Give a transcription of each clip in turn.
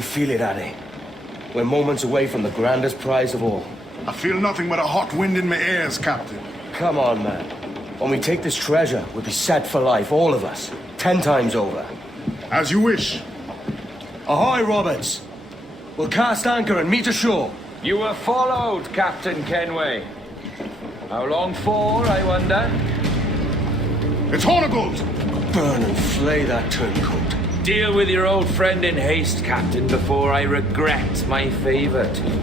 you feel it, Addy? We're moments away from the grandest prize of all. I feel nothing but a hot wind in my ears, Captain. Come on, man. When we take this treasure, we'll be set for life, all of us. 10 times over. As you wish. Ahoy, Roberts! We'll cast anchor and meet ashore. You were followed, Captain Kenway. How long for, I wonder? It's Hornigold! Burn and flay that turncoat. Deal with your old friend in haste, Captain, before I regret my favor to you.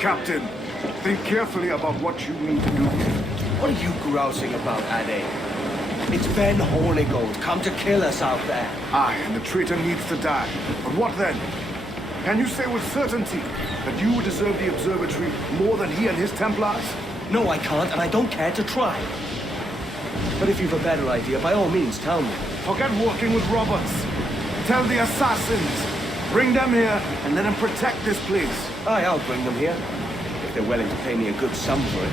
Captain, think carefully about what you need to do here. What are you grousing about, Addy? It's Ben Hornigold, come to kill us out there. Aye, and the traitor needs to die. But what then? Can you say with certainty that you would deserve the observatory more than he and his Templars? No, I can't, and I don't care to try. But if you've a better idea, by all means, tell me. Forget working with Roberts. Tell the assassins. Bring them here and let them protect this place. Aye, I'll bring them here. If they're willing to pay me a good sum for it.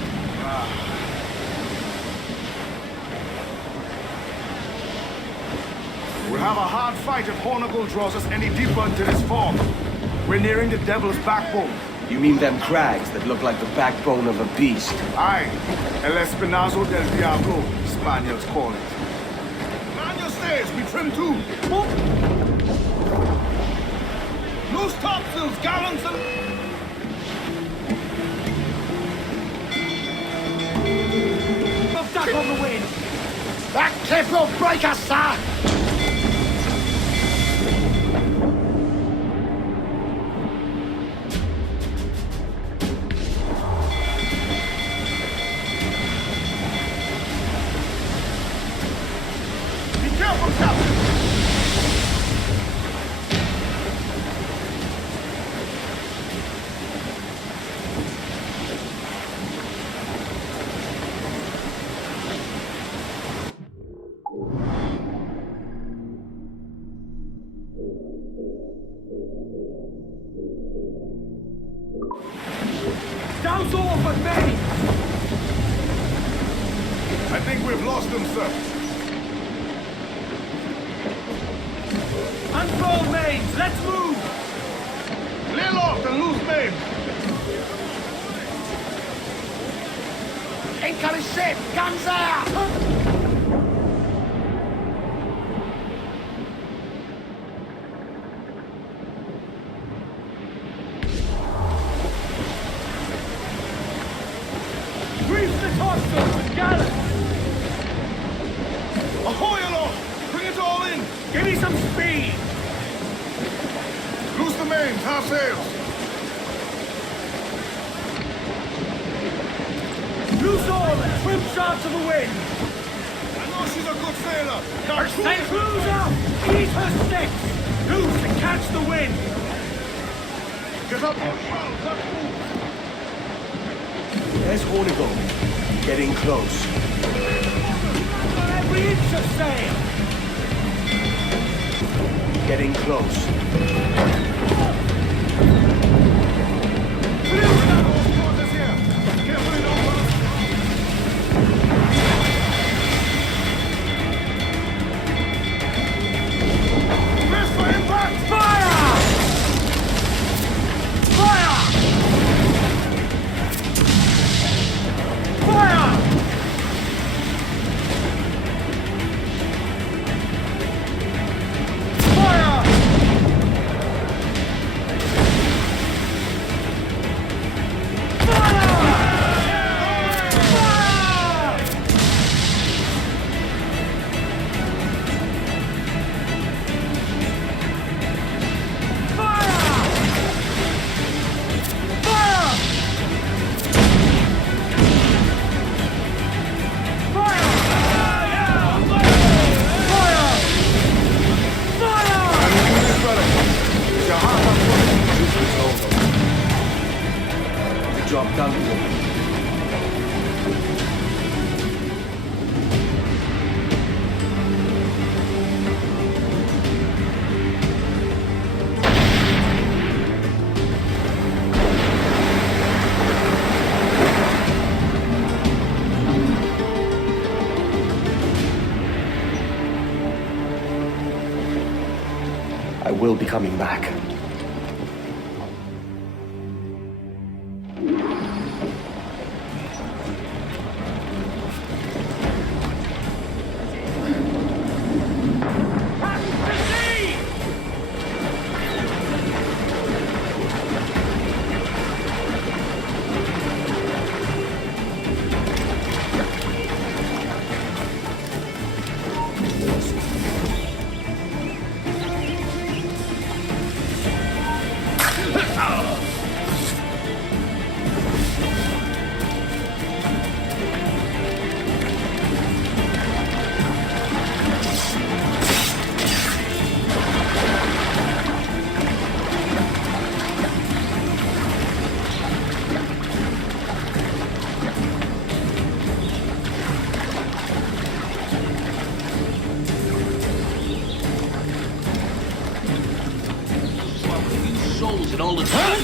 We'll have a hard fight if Hornigold draws us any deeper into this fog. We're nearing the Devil's Backbone. You mean them crags that look like the backbone of a beast? Aye, El Espinazo del Diablo, Spaniards call it. Man your stays, we trim too. Loose topsails, gallants and... Duck on the wind! That cliff will break us, sir! Be careful, Captain! Douse off at me! I think we've lost them, sir. Unfurl mains, let's move! Lay aloft and loose main! Incoming ship! Guns out! Reef the topsails with gallants! Ahoy aloft! Bring it all in! Give me some speed! Loose the mains, half sails! Loose all and trim sharp to the wind! I know she's a good sailor! Now Say cruise up! Eat her sticks! Loose and catch the wind! get up! Let's move! There's Hornigold. Getting close. On every inch of sail! Getting close. Quarters here! Carefully, don't run! Rest for impact! Fire! Fire! Fire! Fire! Drop down the wall. I will be coming back. And all the time.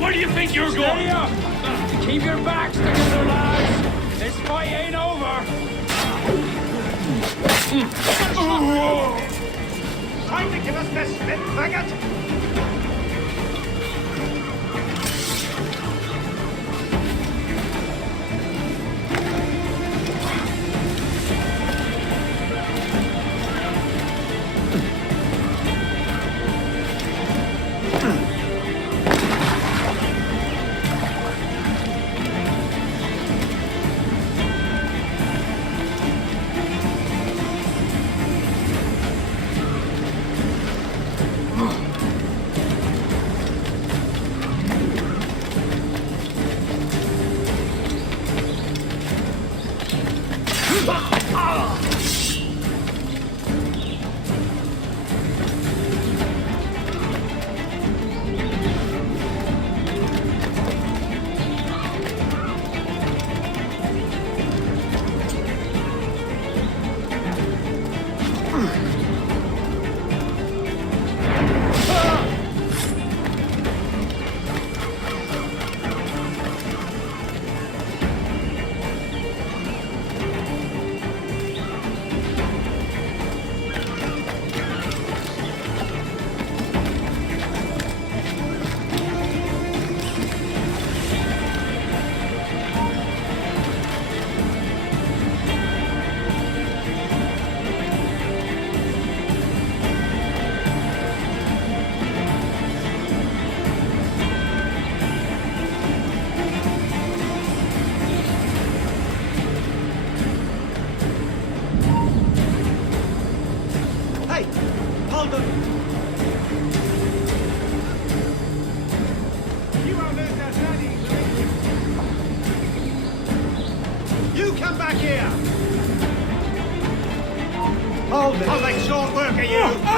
Where do you think you're going? Steady up! Keep your backs together, lads! This fight ain't over! Time to give us this spit, faggot! I'll make short work of you!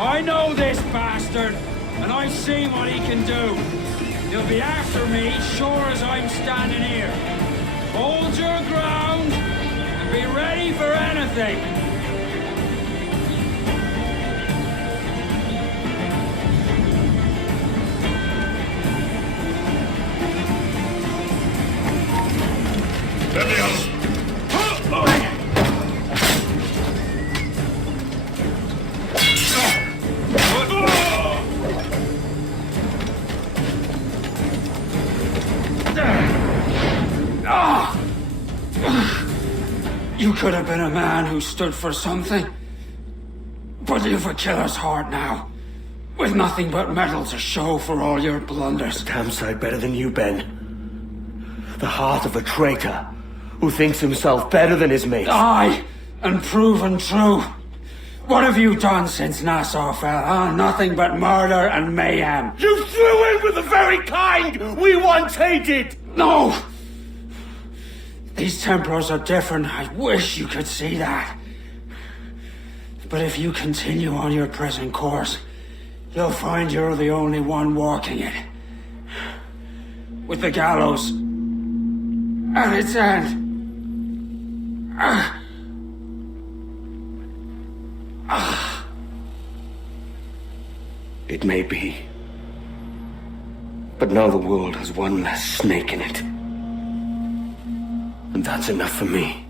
I know this bastard, and I've seen what he can do. He'll be after me, sure as I'm standing here. Hold your ground, and be ready for anything. You could have been a man who stood for something. But you've a killer's heart now. With nothing but metal to show for all your blunders. Damn sight better than you, Ben. The heart of a traitor who thinks himself better than his mates. Aye, and proven true. What have you done since Nassau fell, huh? Nothing but murder and mayhem. You threw in with the very kind we once hated! No! These Templars are different. I wish you could see that. But if you continue on your present course, you'll find you're the only one walking it. With the gallows at its end. It may be. But now the world has one less snake in it. And that's enough for me.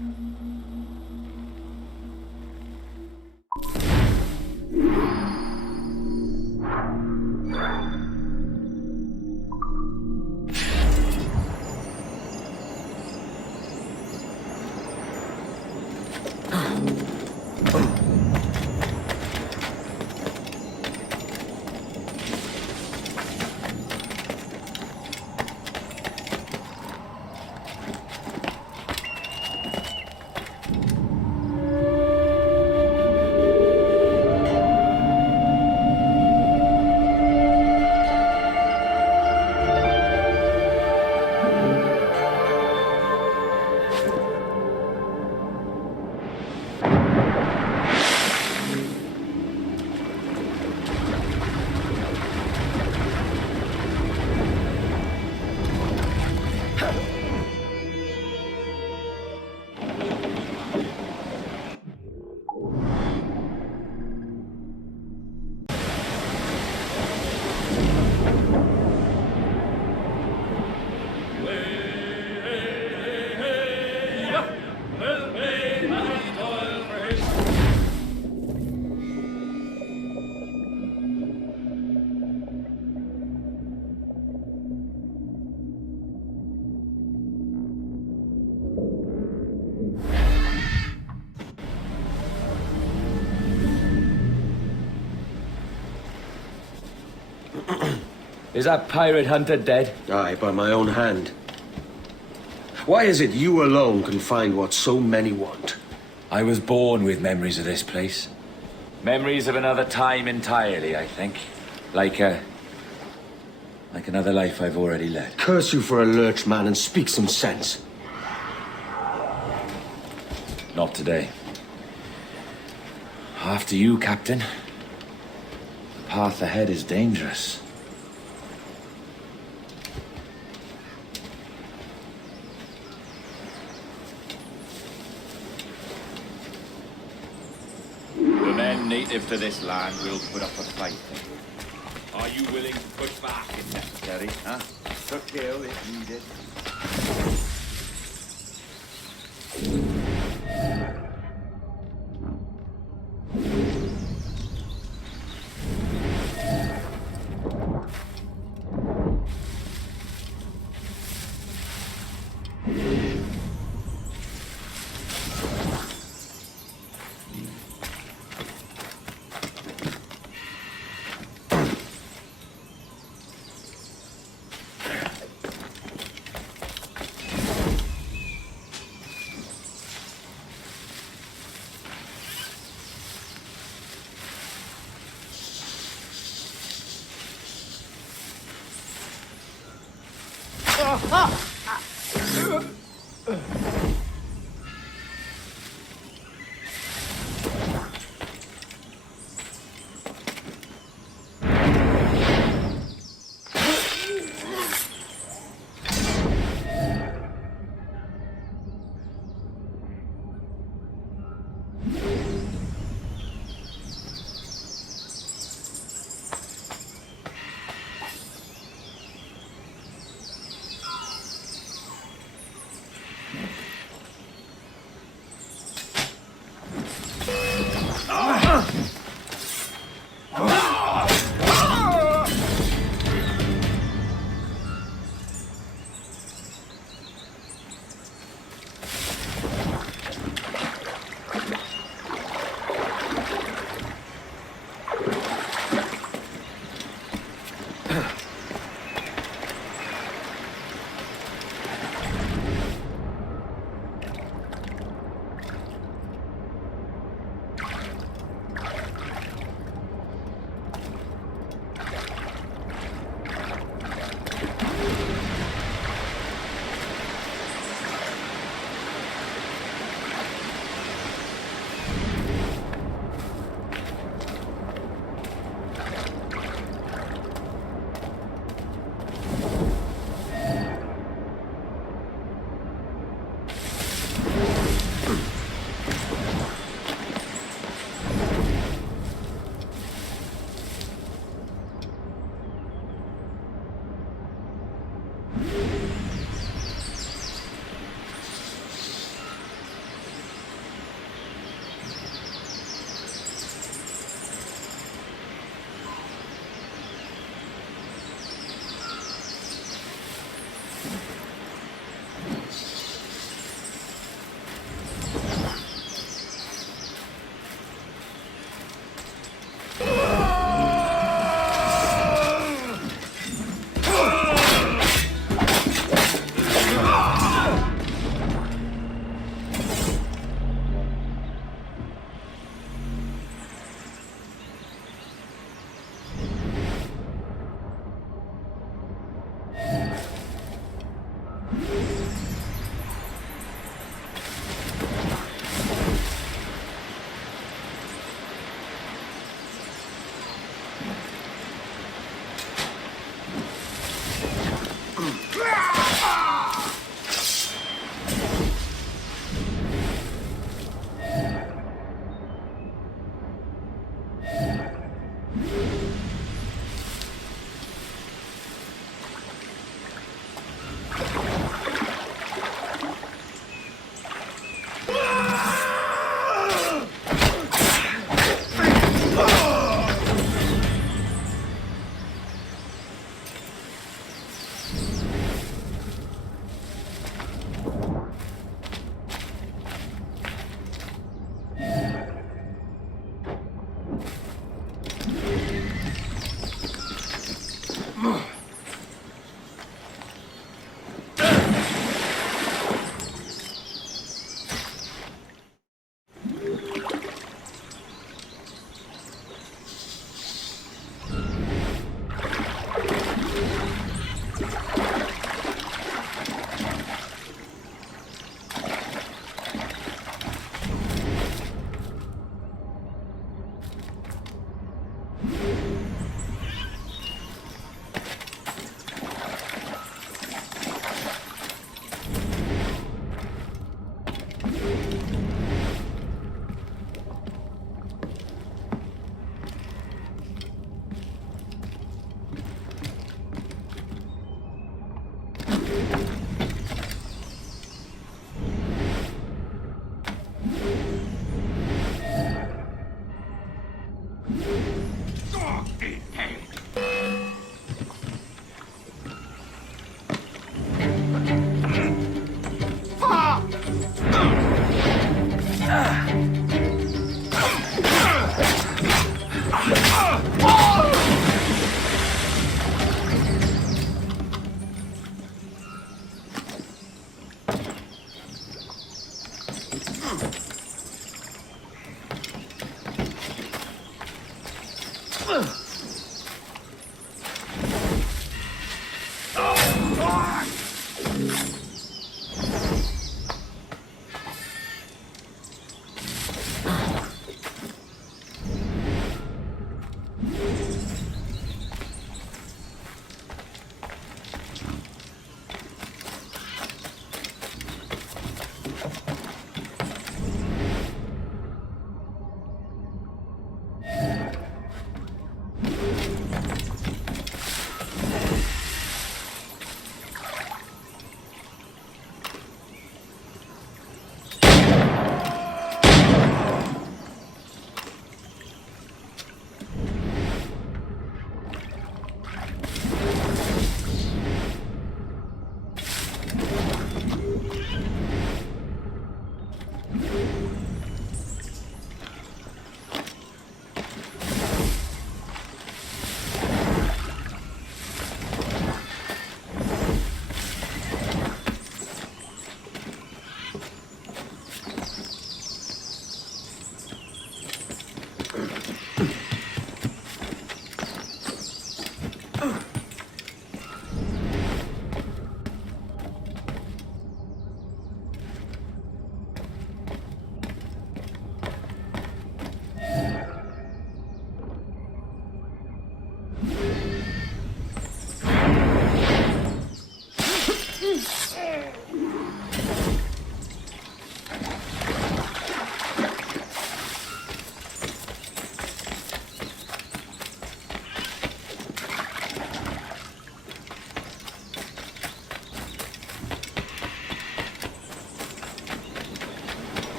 Is that pirate hunter dead? Aye, by my own hand. Why is it you alone can find what so many want? I was born with memories of this place. Memories of another time entirely, I think. Like another life I've already led. Curse you for a lurch, man, and speak some sense. Not today. After you, Captain. The path ahead is dangerous. The men native to this land will put up a fight. Are you willing to push back if necessary, huh? To kill if needed.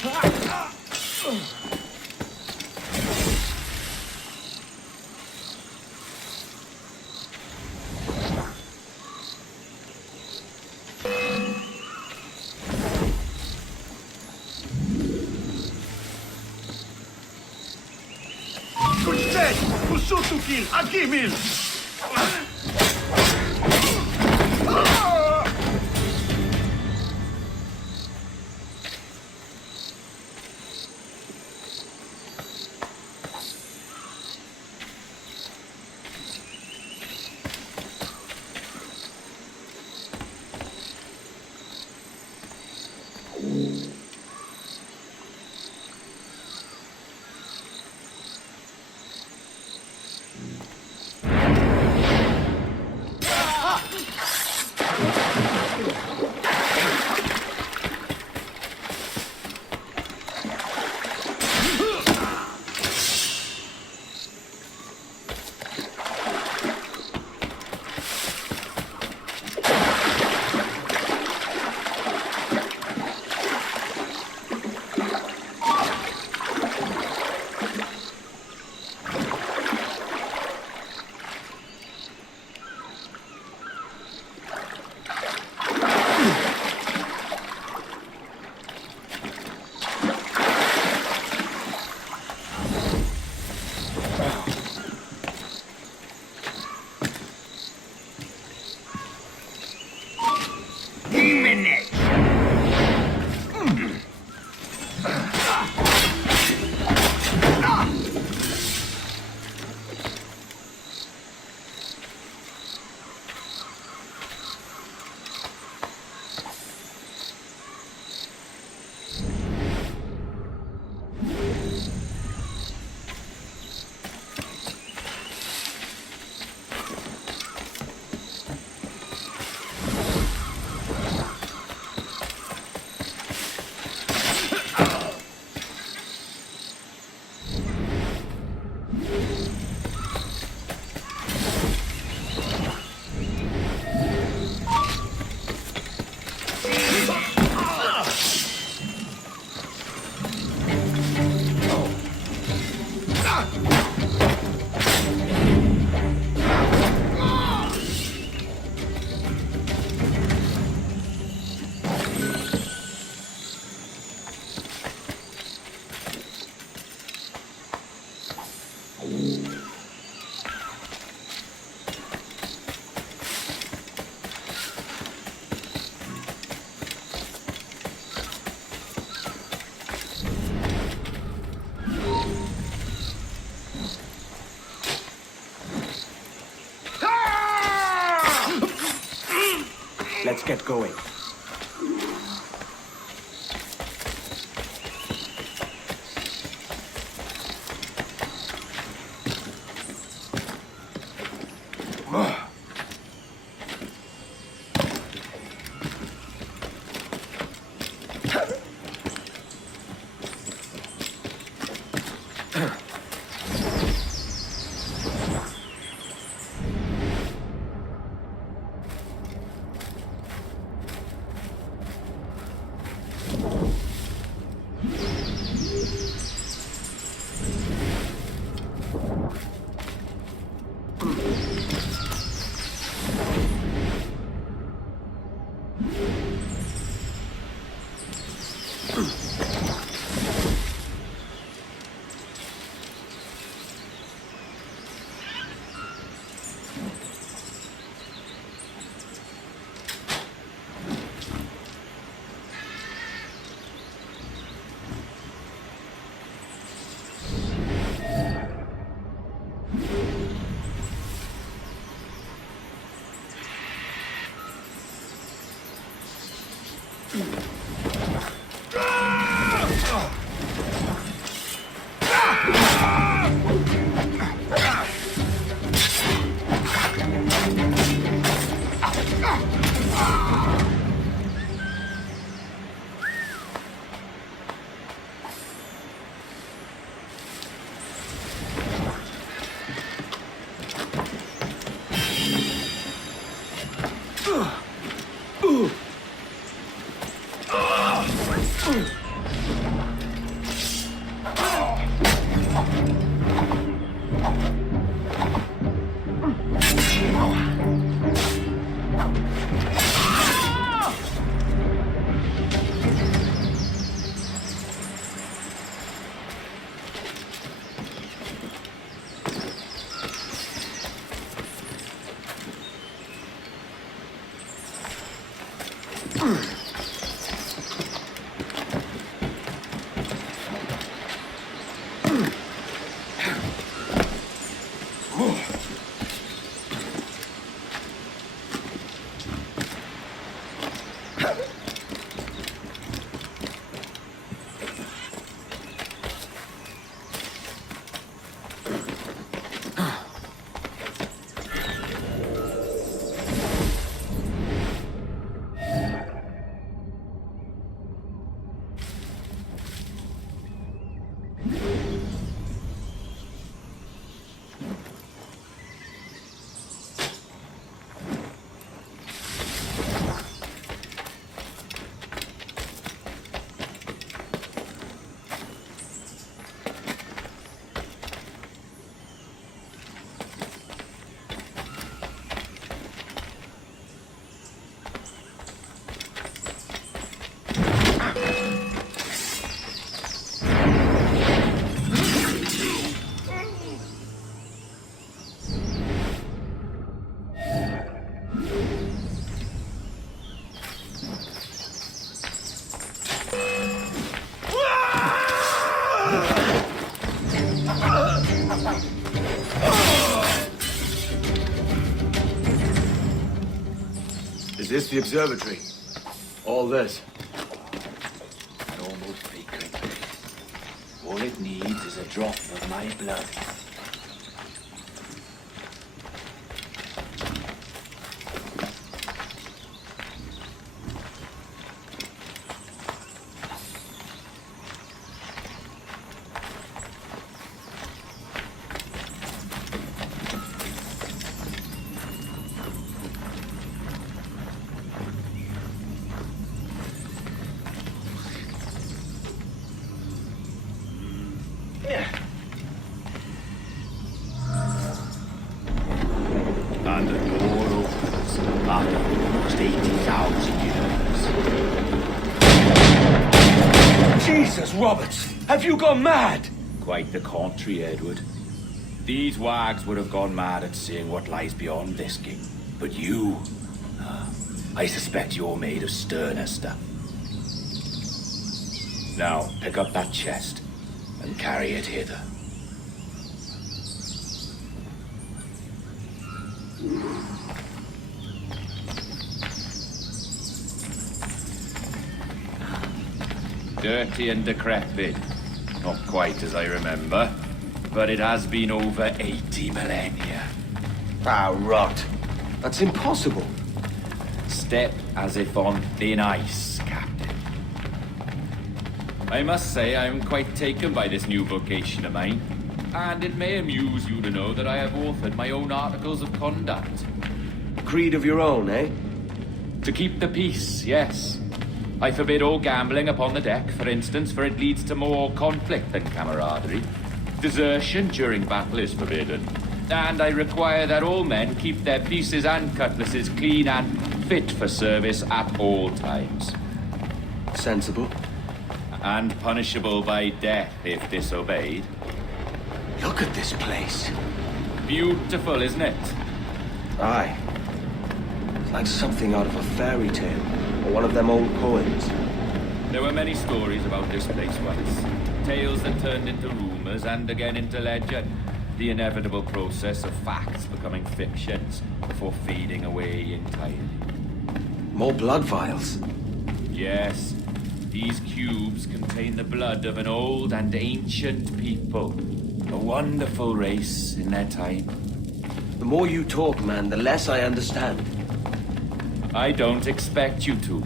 Success! Usutukil! Agimil! Let's get going. this the observatory? All this? I'd almost be quick. All it needs is a drop of my blood. And the door opens after almost 80,000 years. Jesus, Roberts! Have you gone mad? Quite the contrary, Edward. These wags would have gone mad at seeing what lies beyond this gate. But you... I suspect you're made of sterner stuff. Now, pick up that chest and carry it hither. Dirty and decrepit. Not quite as I remember, but it has been over 80 millennia. Ah, rot. That's impossible. Step as if on thin ice, Captain. I must say I'm quite taken by this new vocation of mine, and it may amuse you to know that I have authored my own articles of conduct. Creed of your own, eh? To keep the peace, yes. I forbid all gambling upon the deck, for instance, for it leads to more conflict than camaraderie. Desertion during battle is forbidden. And I require that all men keep their pieces and cutlasses clean and fit for service at all times. Sensible. And punishable by death if disobeyed. Look at this place. Beautiful, isn't it? Aye. It's like something out of a fairy tale, or one of them old poems. There were many stories about this place once. Tales that turned into rumors and again into legend. The inevitable process of facts becoming fictions before fading away entirely. More blood vials. Yes, these cubes contain the blood of an old and ancient people. A wonderful race in their time. The more you talk, man, the less I understand. I don't expect you to.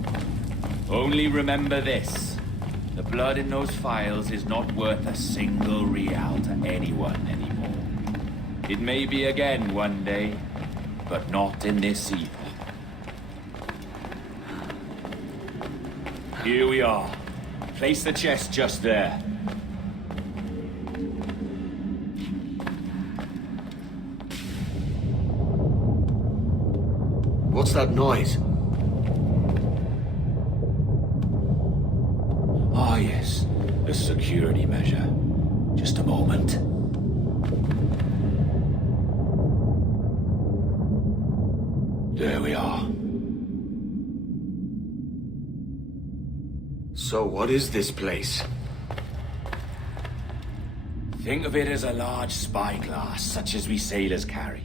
Only remember this. The blood in those files is not worth a single real to anyone anymore. It may be again one day, but not in this epoch. Here we are. Place the chest just there. What's that noise? Ah, yes. A security measure. Just a moment. There we are. So what is this place? Think of it as a large spyglass, such as we sailors carry.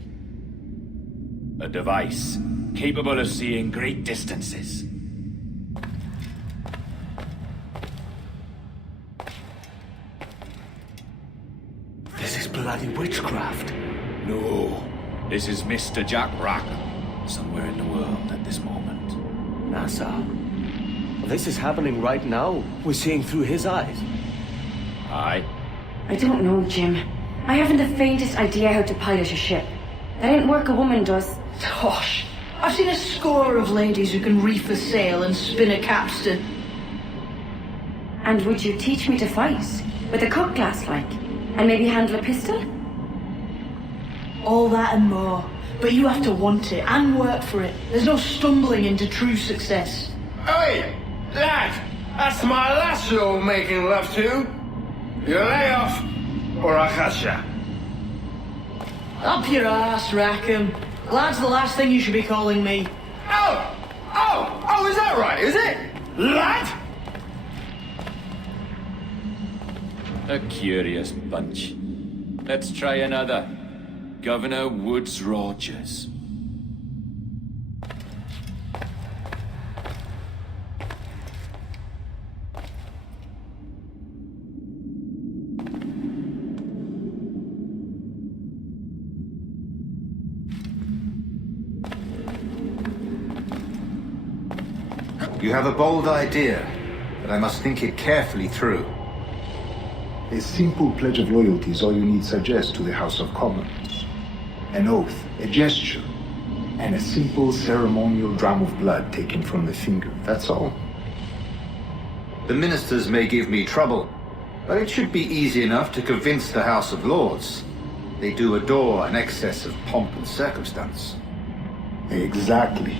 A device capable of seeing great distances. This is bloody witchcraft. No, this is Mr. Jack Rackham, somewhere in the world at this moment. NASA. This is happening right now. We're seeing through his eyes. Aye. I don't know, Jim. I haven't the faintest idea how to pilot a ship. That ain't work a woman does. Tosh. I've seen a score of ladies who can reef a sail and spin a capstan. And would you teach me to fight? With a cutlass, like? And maybe handle a pistol? All that and more. But you have to want it and work for it. There's no stumbling into true success. Hey, lad, that's my lass you're making love to. You lay off, or I'll catch ya. Up your ass, Rackham. Lad's the last thing you should be calling me. Oh, is that right, is it? Lad? A curious bunch. Let's try another. Governor Woods Rogers. You have a bold idea, but I must think it carefully through. A simple pledge of loyalty is all you need suggest to the House of Commons. An oath, a gesture, and a simple ceremonial dram of blood taken from the finger. That's all. The ministers may give me trouble, but it should be easy enough to convince the House of Lords. They do adore an excess of pomp and circumstance. Exactly.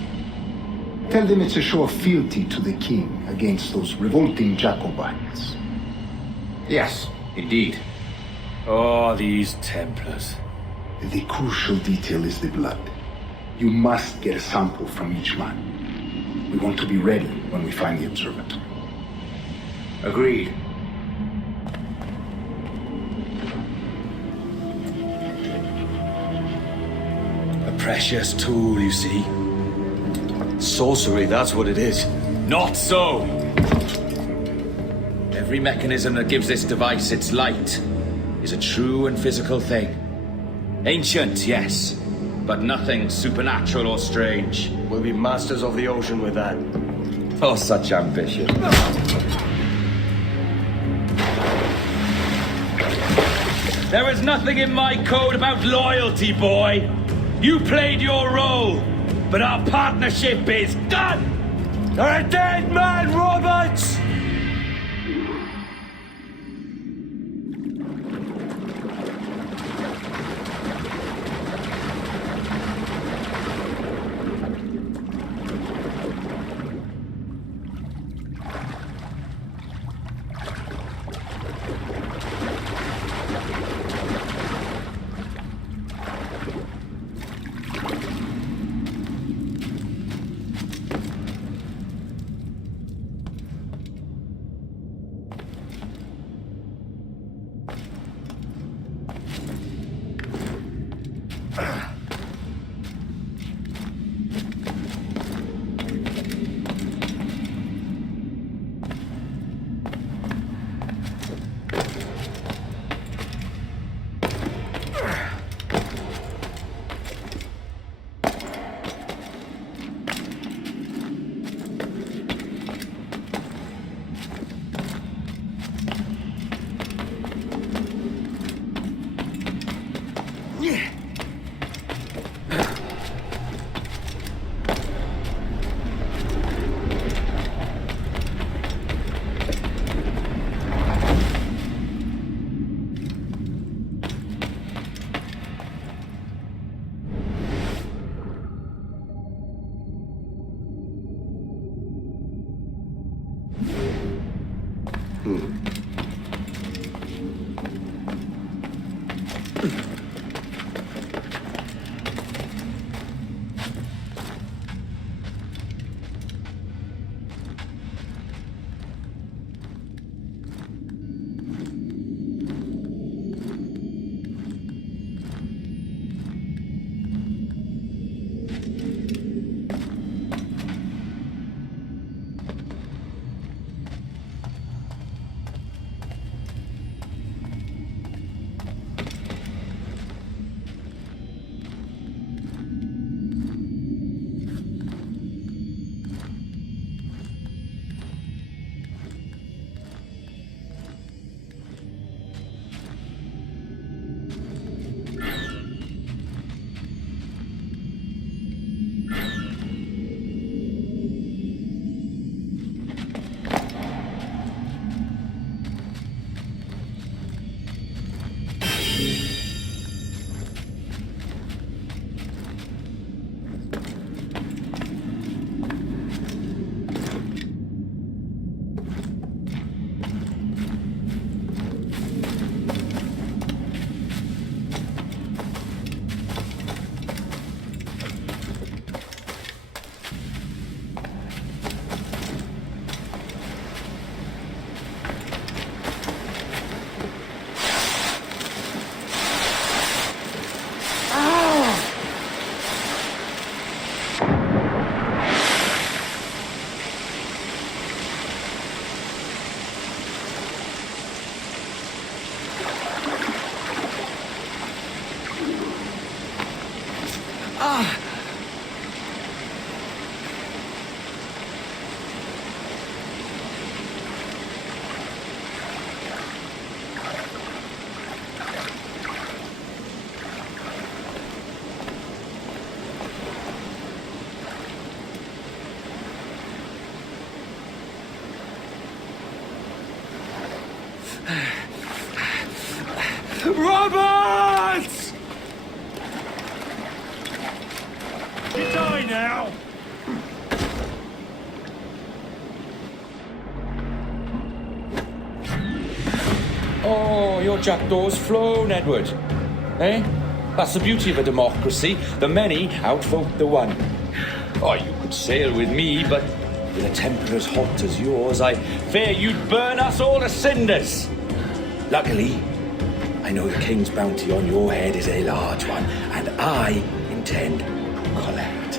Tell them it's a show of fealty to the king against those revolting Jacobites. Yes, indeed. Oh, these Templars. The crucial detail is the blood. You must get a sample from each man. We want to be ready when we find the observatory. Agreed. A precious tool, you see. Sorcery, that's what it is. Not so! Every mechanism that gives this device its light is a true and physical thing. Ancient, yes, but nothing supernatural or strange. We'll be masters of the ocean with that. Oh, such ambition. There is nothing in my code about loyalty, boy. You played your role, but our partnership is done! You're a dead man, Roberts! Roberts! You die now! Oh, your jackdaw's flown, Edward. Eh? That's the beauty of a democracy. The many outvote the one. Oh, you could sail with me, but with a temper as hot as yours, I fear you'd burn us all to cinders. Luckily, I know the king's bounty on your head is a large one, and I intend to collect.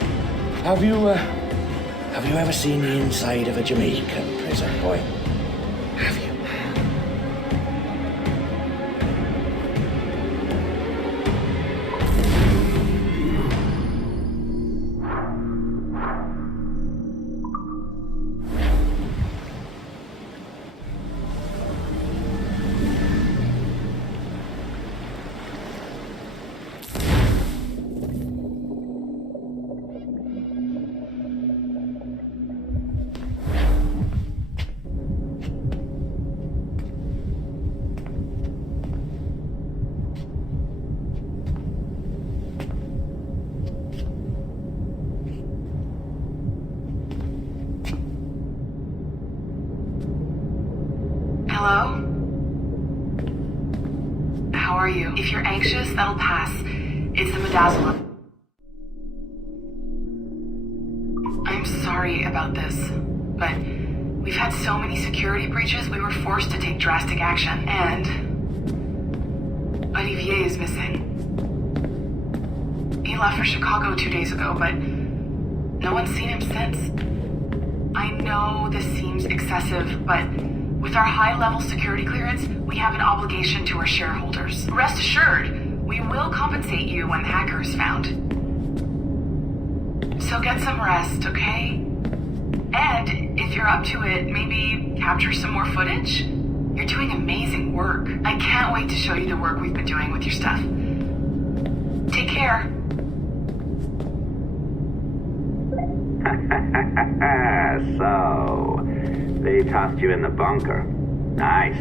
Have you ever seen the inside of a Jamaican prison, boy? Have you? Hello? How are you? If you're anxious, that'll pass. It's the midazolam. I'm sorry about this, but we've had so many security breaches, we were forced to take drastic action, and Olivier is missing. He left for Chicago 2 days ago, but no one's seen him since. I know this seems excessive, but with our high-level security clearance, we have an obligation to our shareholders. Rest assured, we will compensate you when the hacker is found. So get some rest, okay? And if you're up to it, maybe capture some more footage? You're doing amazing work. I can't wait to show you the work we've been doing with your stuff. Take care. So, they tossed you in the bunker. Nice.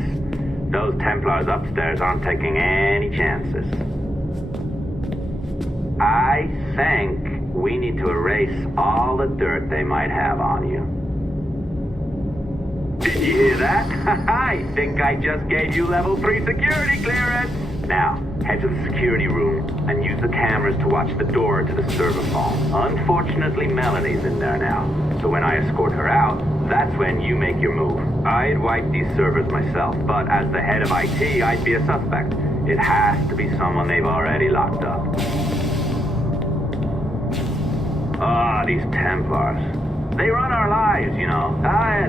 Those Templars upstairs aren't taking any chances. I think we need to erase all the dirt they might have on you. Did you hear that? I think I just gave you level 3 security clearance. Now, head to the security room and use the cameras to watch the door to the server phone. Unfortunately, Melanie's in there now. So when I escort her out, that's when you make your move. I'd wipe these servers myself, but as the head of IT, I'd be a suspect. It has to be someone they've already locked up. Ah, these Templars. They run our lives, you know.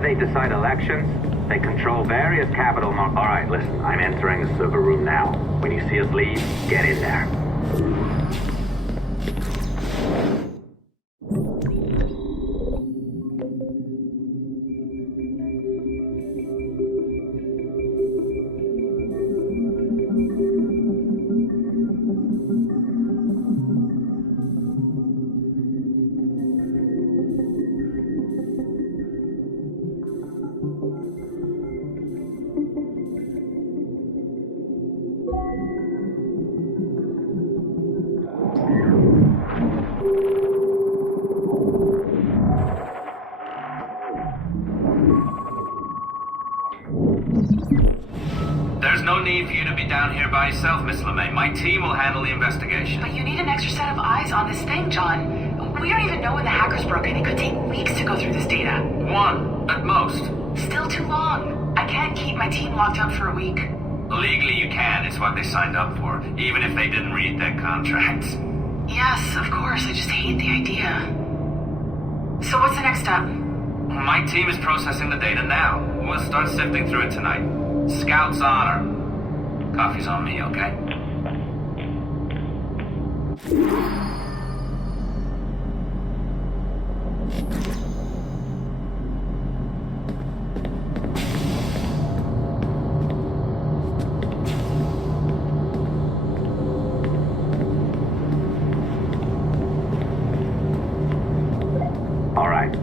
They decide elections. They control various capital All right, listen, I'm entering the server room now. When you see us leave, get in there. There's no need for you to be down here by yourself, Miss LeMay. My team will handle the investigation. But you need an extra set of eyes on this thing, John. We don't even know when the hackers broke in. It could take weeks to go through this data. 1, at most. Still too long. I can't keep my team locked up for a week. Legally you can. It's what they signed up for, even if they didn't read their contracts. Yes, of course. I just hate the idea. So what's the next step? My team is processing the data now. We'll start sifting through it tonight. Scout's honor. Coffee's on me, okay? All right.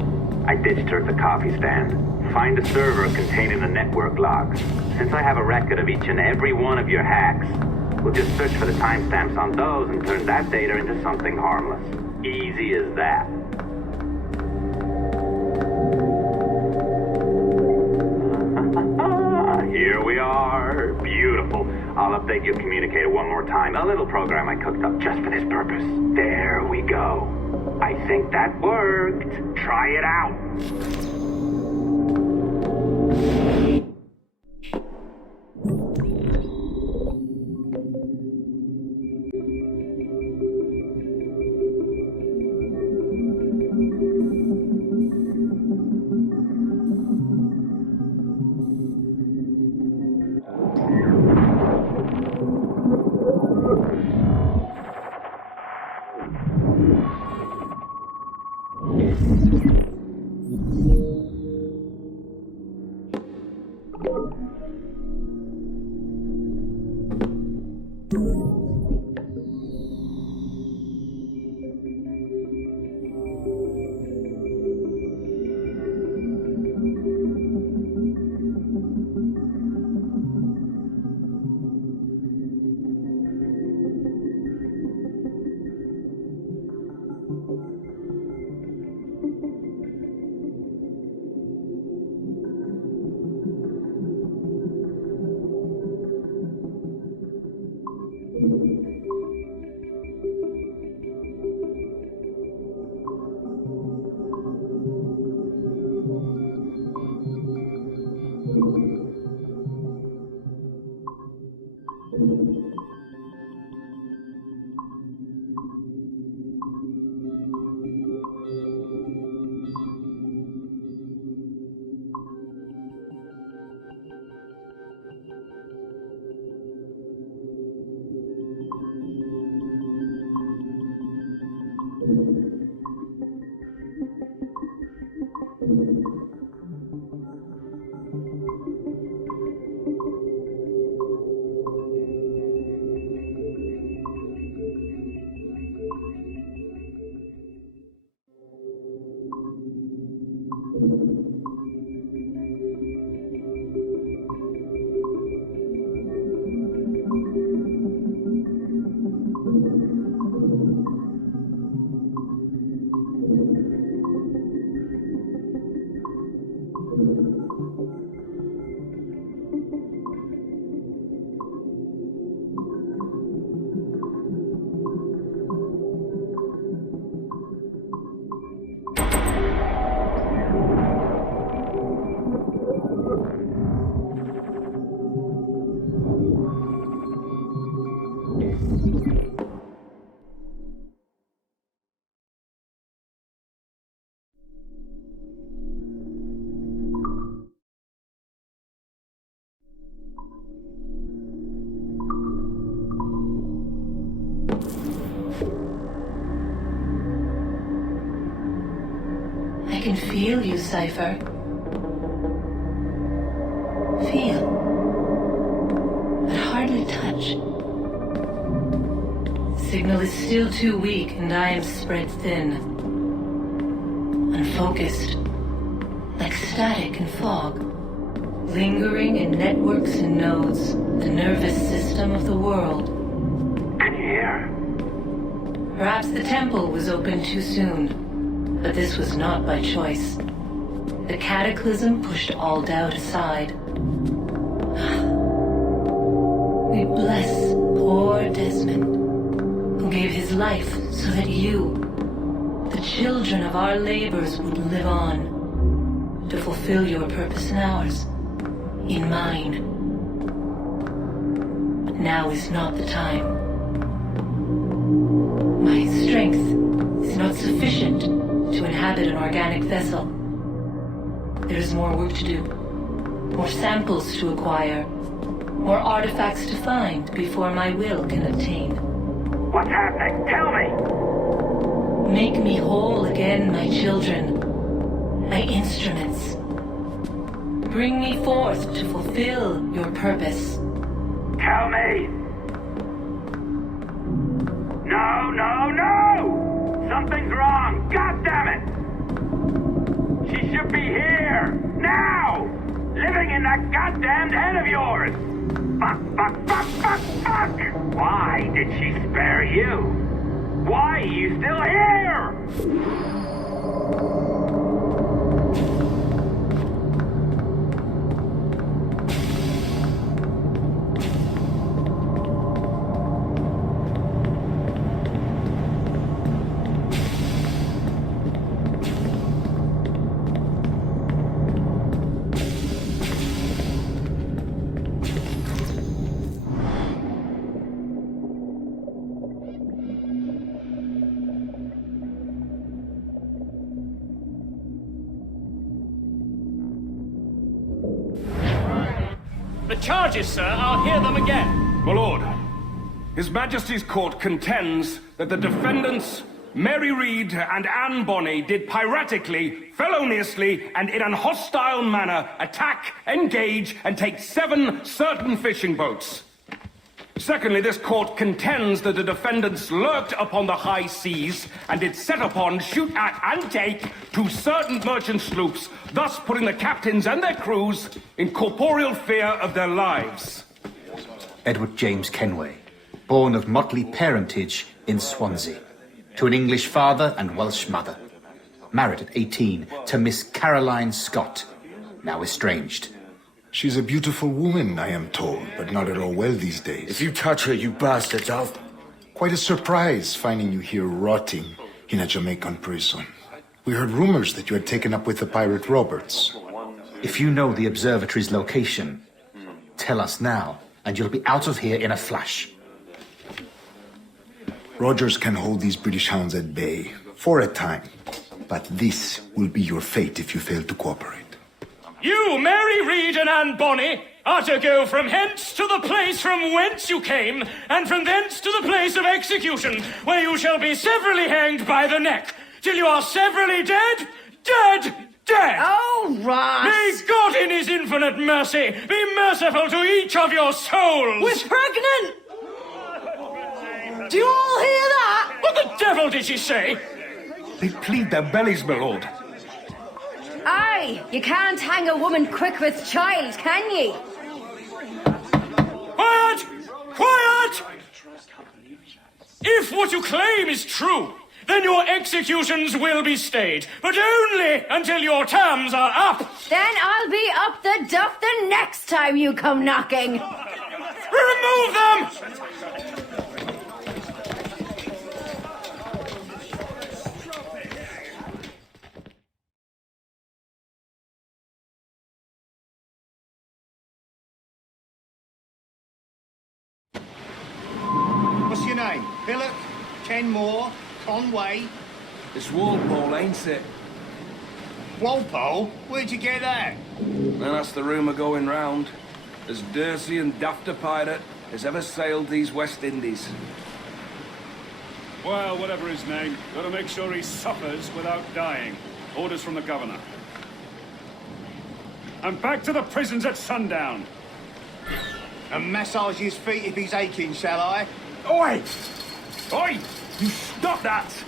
I ditched her at the coffee stand. Find a server containing the network logs. Since I have a record of each and every one of your hacks, we'll just search for the timestamps on those and turn that data into something harmless. Easy as that. Here we are. Beautiful. I'll update your communicator one more time. A little program I cooked up just for this purpose. There we go. I think that worked. Try it out. I can feel you, Cypher. Feel. But hardly touch. Signal is still too weak, and I am spread thin. Unfocused. Like static and fog. Lingering in networks and nodes. The nervous system of the world. Can you hear? Perhaps the temple was opened too soon. But this was not by choice. The cataclysm pushed all doubt aside. We bless poor Desmond, who gave his life so that you, the children of our labors, would live on, to fulfill your purpose and ours, in mine. But now is not the time. My strength is not sufficient to inhabit an organic vessel. There is more work to do, more samples to acquire, more artifacts to find before my will can obtain. What's happening? Tell me! Make me whole again, my children, my instruments. Bring me forth to fulfill your purpose. Tell me! No, no, no! Something's wrong! God damn it! She should be here! Now! Living thing in that goddamned head of yours! Fuck, fuck, fuck, fuck, fuck! Why did she spare you? Why are you still here? The charges, sir, I'll hear them again. My lord, His Majesty's court contends that the defendants, Mary Reed and Anne Bonny, did piratically, feloniously, and in an hostile manner attack, engage, and take 7 certain fishing boats. Secondly, this court contends that the defendants lurked upon the high seas and did set upon, shoot at, and take 2 certain merchant sloops, thus putting the captains and their crews in corporeal fear of their lives. Edward James Kenway, born of motley parentage in Swansea, to an English father and Welsh mother. Married at 18 to Miss Caroline Scott, now estranged. She's a beautiful woman, I am told, but not at all well these days. If you touch her, you bastards, I'll... Quite a surprise finding you here rotting in a Jamaican prison. We heard rumors that you had taken up with the pirate Roberts. If you know the observatory's location, tell us now, and you'll be out of here in a flash. Rogers can hold these British hounds at bay, for a time. But this will be your fate if you fail to cooperate. You, Mary Reed and Anne Bonny, are to go from hence to the place from whence you came, and from thence to the place of execution, where you shall be severally hanged by the neck, till you are severally dead, dead, dead! Oh, Ross! May God in his infinite mercy be merciful to each of your souls! We're pregnant! Do you all hear that? What the devil did she say? They plead their bellies, my lord. Aye, you can't hang a woman quick with child, can ye? Quiet! Quiet! If what you claim is true, then your executions will be stayed, but only until your terms are up. Then I'll be up the duff the next time you come knocking. Remove them! What's your name? Billock? Kenmore? Conway? It's Walpole, ain't it? Walpole? Where'd you get that? And that's the rumour going round. As dirty and daft a pirate as ever sailed these West Indies. Well, whatever his name, gotta make sure he suffers without dying. Orders from the governor. And back to the prisons at sundown. And massage his feet if he's aching, shall I? Oi! Oi! You stop that!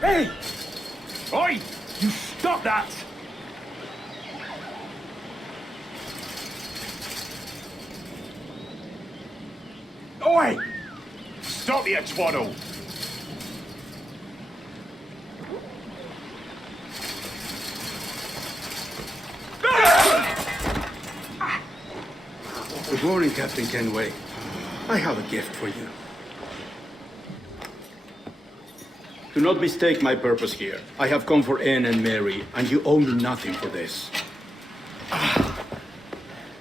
Hey! Oi! You stop that! Oi! Stop, you twaddle! Good morning, Captain Kenway. I have a gift for you. Do not mistake my purpose here. I have come for Anne and Mary, and you owe me nothing for this.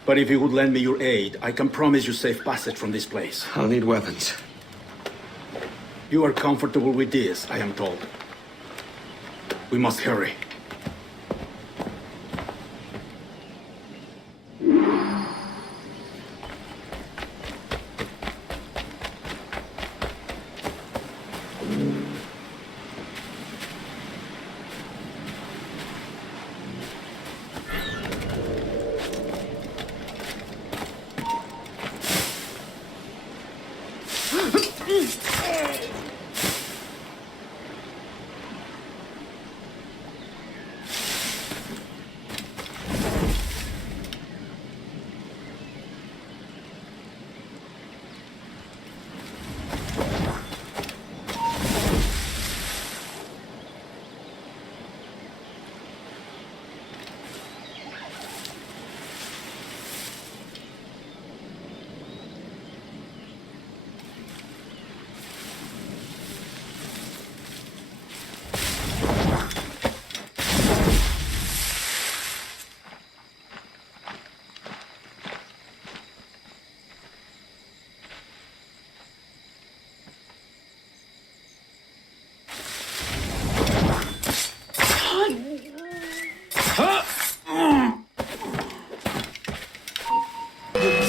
But if you would lend me your aid, I can promise you safe passage from this place. I'll need weapons. You are comfortable with this, I am told. We must hurry.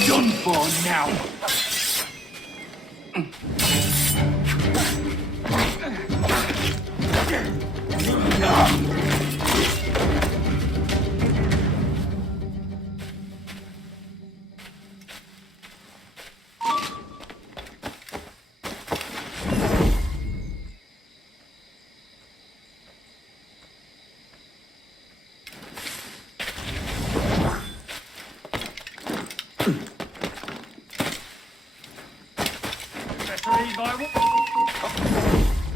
Done for now.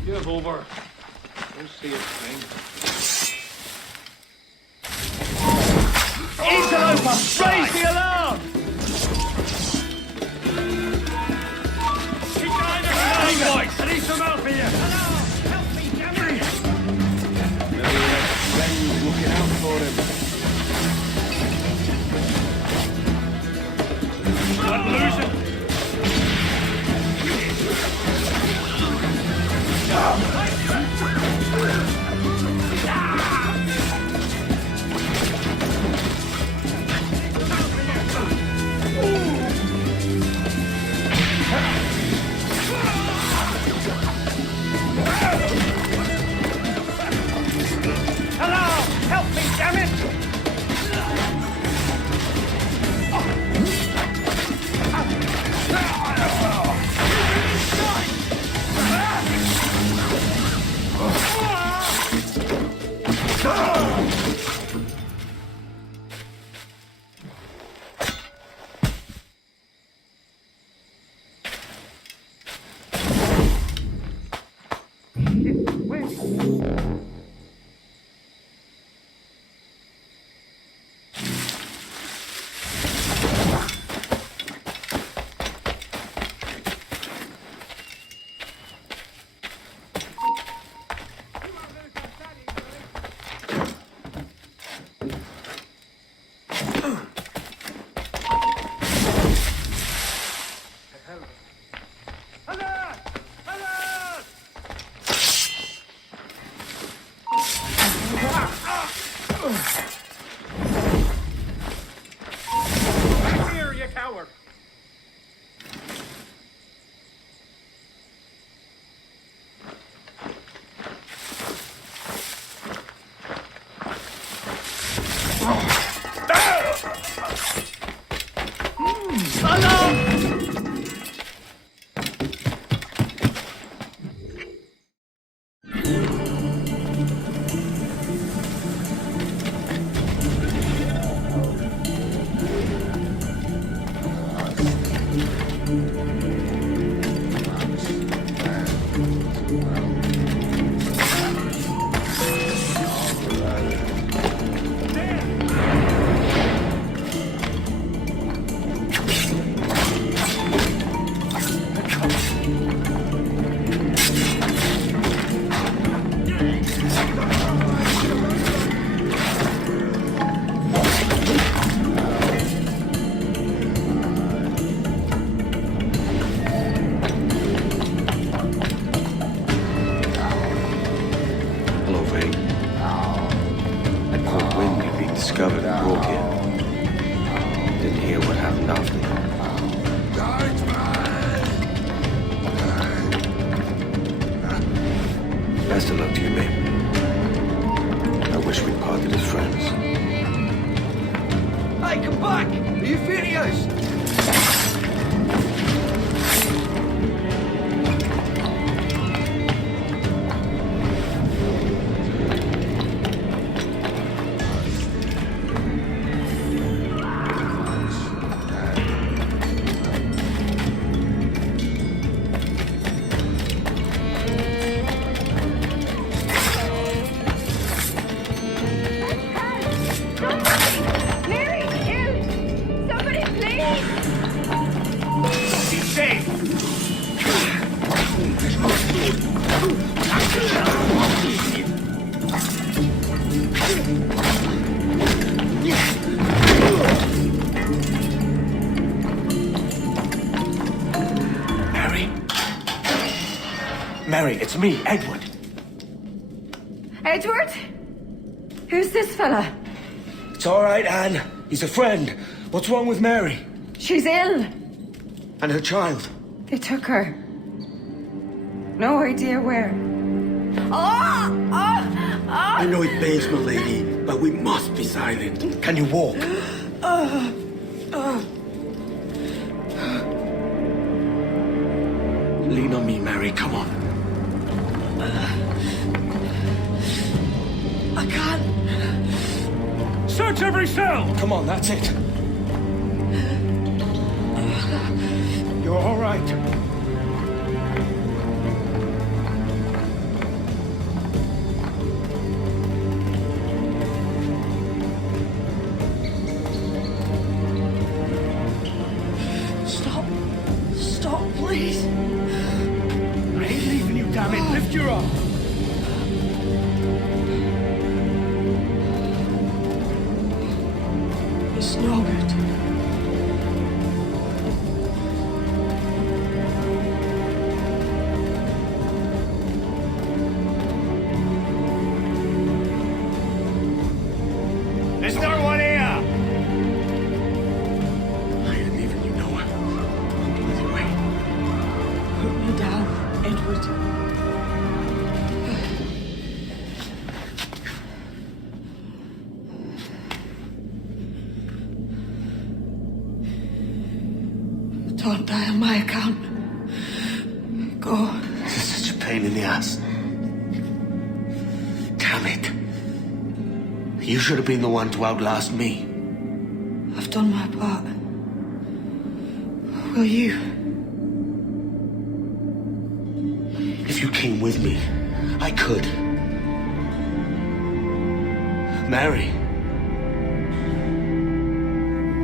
Give over. We'll see it thing. Interloper! Raise the alarm! Keep behind us, boys! I need some help here! Help me, damn it! Maybe that friend's looking out for him. Not losing! Mary, it's me, Edward. Edward? Who's this fella? It's all right, Anne. He's a friend. What's wrong with Mary? She's ill. And her child? They took her. No idea where. I know it pains my lady, but we must be silent. Can you walk? Lean on me, Mary. Come on. I can't. Search every cell! Come on, that's it. You're all right. Stop, please. I ain't leaving you, damn it. Lift your arm. It's no good. There's no one here! I didn't even know it. Anyway. Put me down, Edward. Don't die on my account. Go. This is such a pain in the ass. Damn it. You should have been the one to outlast me. I've done my part. Will you? If you came with me, I could. Mary.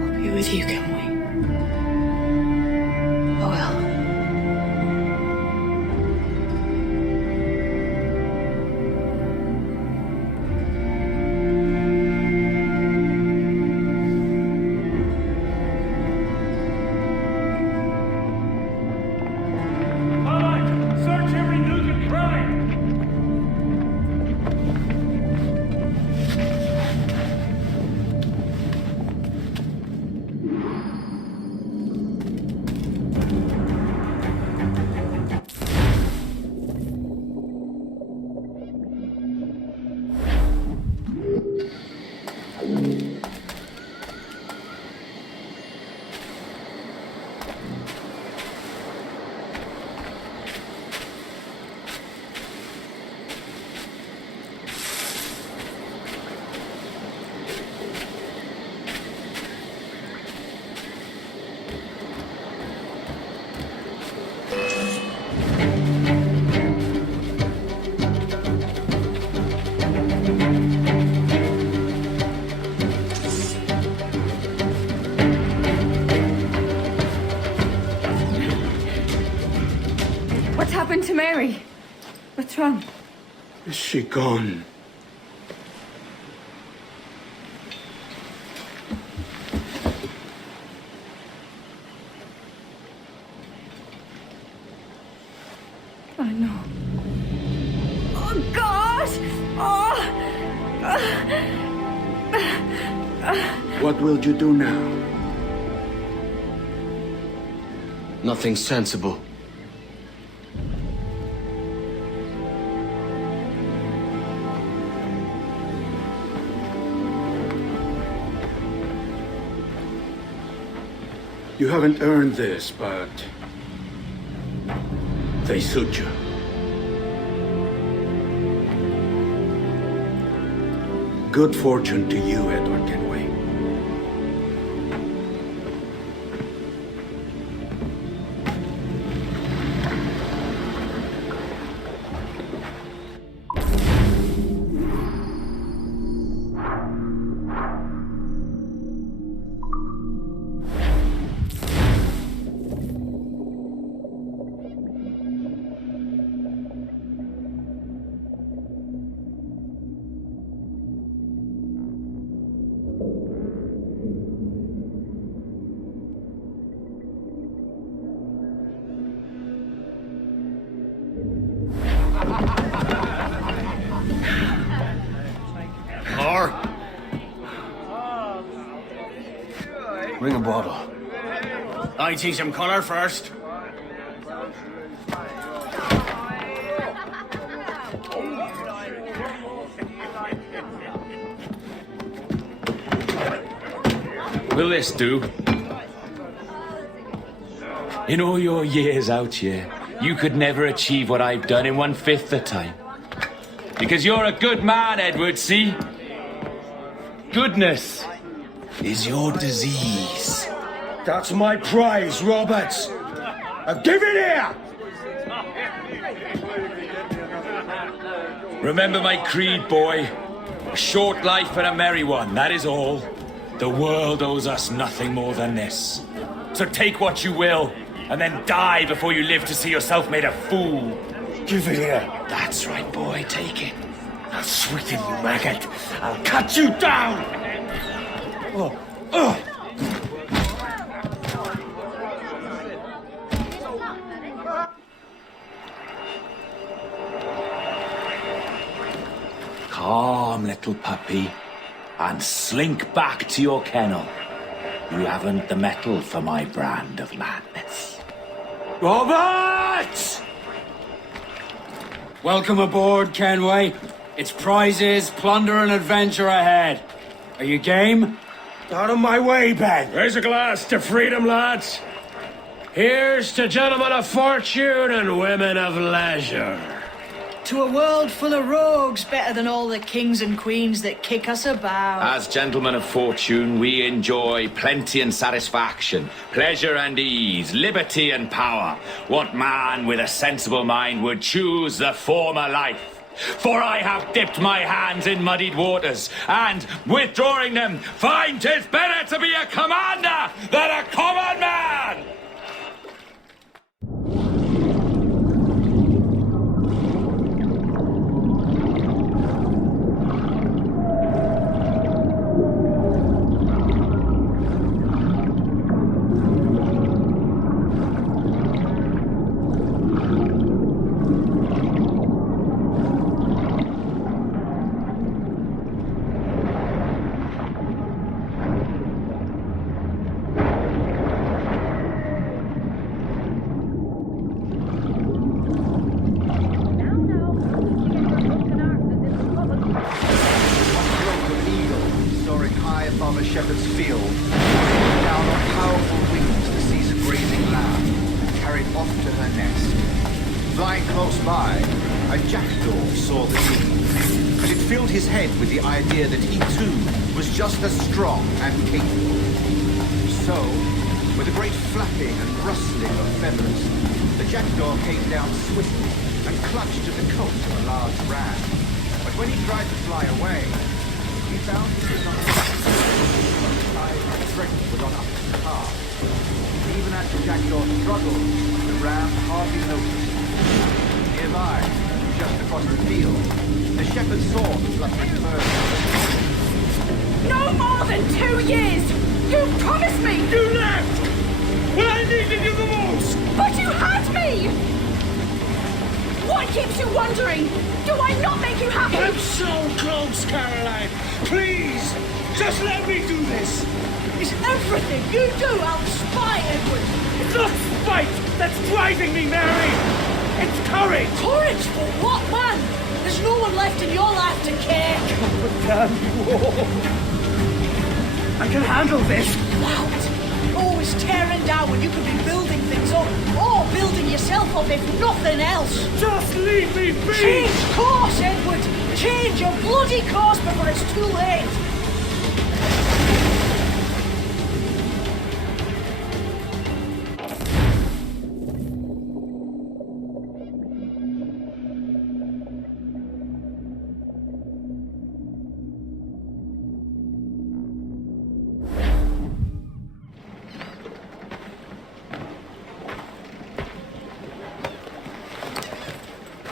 I'll be with you, can we? I will. Search every nook and cranny! What's happened to Mary? What's wrong? Is she gone? I know. Oh, God! What will you do now? Nothing sensible. You haven't earned this, but they suit you. Good fortune to you, Edward Kenway. Or bring a bottle. I see some color first. Will this do? In all your years out here, you could never achieve what I've done in 1/5 the time. Because you're a good man, Edward, see? Goodness is your disease. That's my prize, Roberts. Give it here! Remember my creed, boy. A short life and a merry one, that is all. The world owes us nothing more than this. So take what you will, and then die before you live to see yourself made a fool. Give it here. That's right, boy, take it. I'll sweeten you, maggot. I'll cut you down! Oh. Calm, little puppy, and slink back to your kennel. You haven't the mettle for my brand of madness. Robert! Welcome aboard, Kenway. It's prizes, plunder, and adventure ahead. Are you game? Out of my way, Ben. Raise a glass to freedom, lads. Here's to gentlemen of fortune and women of leisure. To a world full of rogues, better than all the kings and queens that kick us about. As gentlemen of fortune, we enjoy plenty and satisfaction, pleasure and ease, liberty and power. What man with a sensible mind would choose the former life? For I have dipped my hands in muddied waters, and, withdrawing them, find 'tis better to be a commander than a common man! Just as strong and capable. So, with a great flapping and rustling of feathers, the jackdaw came down swiftly and clutched at the coat of a large ram. But when he tried to fly away, he found he could not strength was on up to the path. Even as the jackdaw struggled, the ram hardly noticed. Nearby, just across the field, the shepherd saw the fluttering bird. No more than 2 years! You promised me! You left! When I needed you the most! But you had me! What keeps you wondering? Do I not make you happy? I'm so close, Caroline! Please! Just let me do this! Is everything you do out spite, Edward? It's not spite that's driving me, Mary! It's courage! Courage for what, man? There's no one left in your life to care. Oh, damn you all! I can handle this! Loud! Always tearing down when you could be building things up, or building yourself up if nothing else. Just leave me be! Change course, Edward! Change your bloody course before it's too late!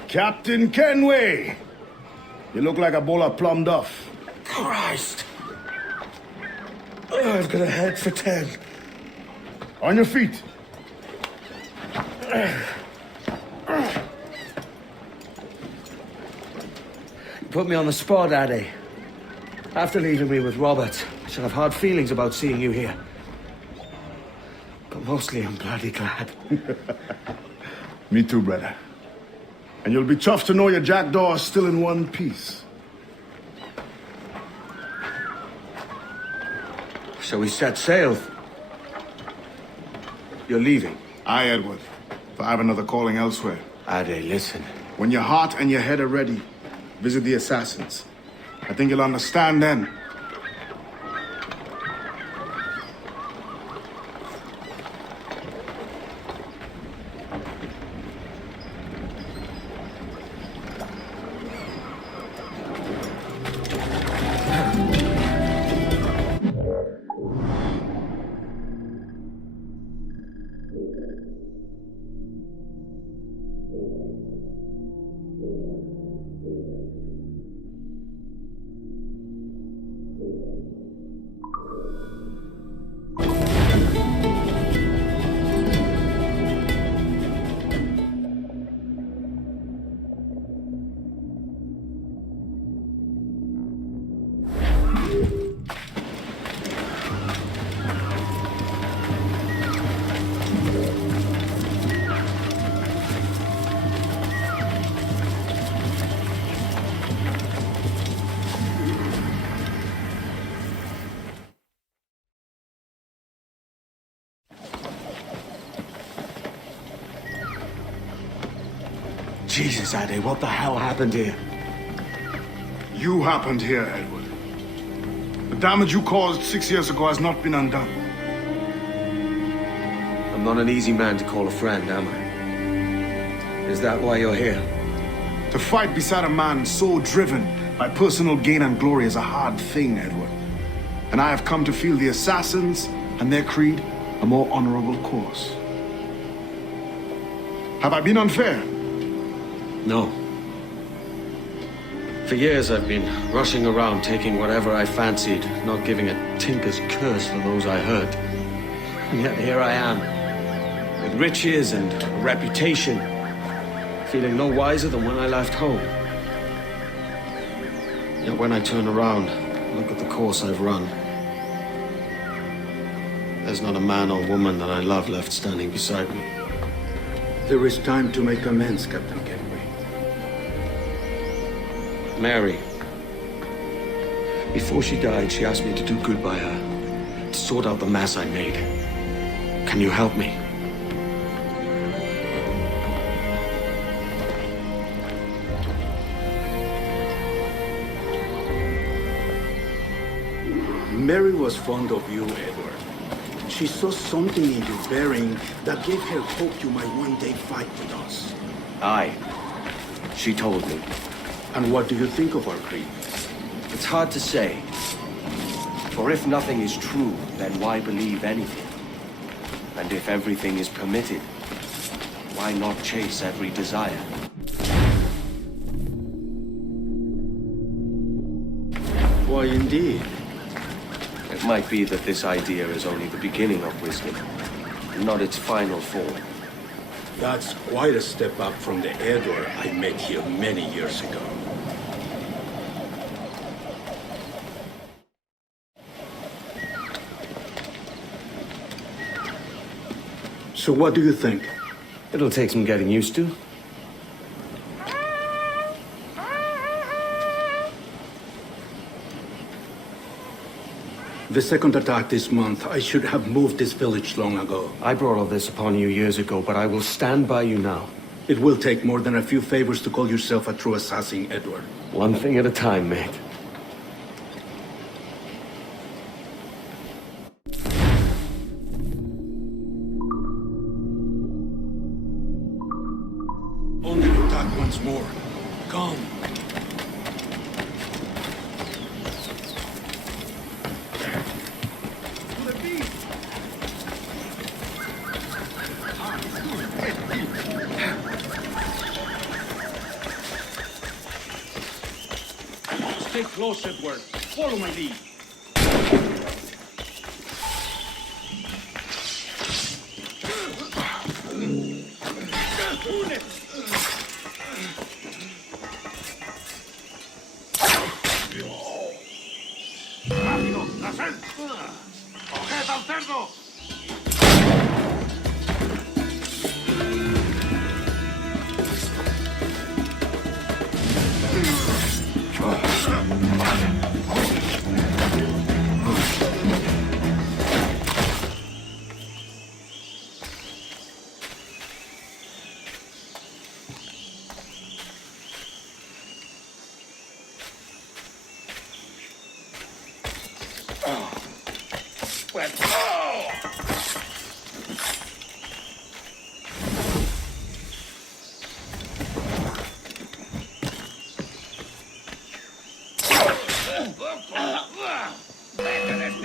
Captain Kenway! You look like a bowl of plum duff. Christ! I've got a head for 10. On your feet. You put me on the spot, Addy. After leaving me with Robert, I shall have hard feelings about seeing you here. But mostly I'm bloody glad. Me too, brother. And you'll be chuffed to know your jackdaw is still in one piece. Shall we set sail? You're leaving? Aye, Edward. But I have another calling elsewhere. Addy, listen. When your heart and your head are ready, visit the assassins. I think you'll understand then. Jesus, Addy, what the hell happened here? You happened here, Edward. The damage you caused 6 years ago has not been undone. I'm not an easy man to call a friend, am I? Is that why you're here? To fight beside a man so driven by personal gain and glory is a hard thing, Edward. And I have come to feel the assassins and their creed a more honorable course. Have I been unfair? No. For years I've been rushing around taking whatever I fancied, not giving a tinker's curse for those I hurt. And yet here I am, with riches and a reputation, feeling no wiser than when I left home. Yet when I turn around, look at the course I've run. There's not a man or woman that I love left standing beside me. There is time to make amends, Captain Kenway. Mary. Before she died, she asked me to do good by her, to sort out the mess I made. Can you help me? Mary was fond of you, Edward. She saw something in your bearing that gave her hope you might one day fight with us. Aye. She told me. And what do you think of our creed? It's hard to say. For if nothing is true, then why believe anything? And if everything is permitted, why not chase every desire? Why, indeed. It might be that this idea is only the beginning of wisdom, not its final form. That's quite a step up from the Edward I met here many years ago. So what do you think? It'll take some getting used to. The second attack this month, I should have moved this village long ago. I brought all this upon you years ago, but I will stand by you now. It will take more than a few favors to call yourself a true assassin, Edward. One thing at a time, mate. Only attack once more. Come. Stay close, Edward. Follow my lead.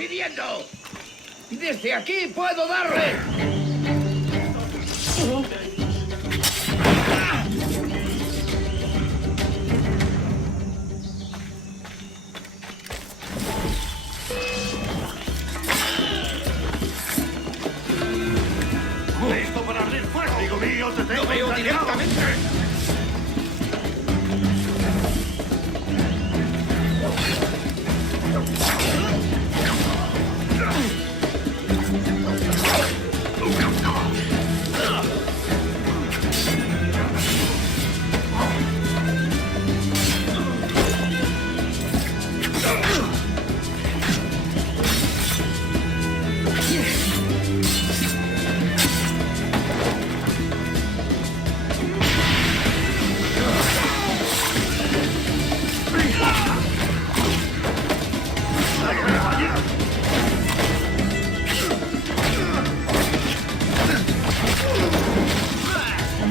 pidiendo! ¡Desde aquí puedo darle! ¡Listo para abrir fuego! ¡Amigo mío, te tengo! ¡Lo veo directamente!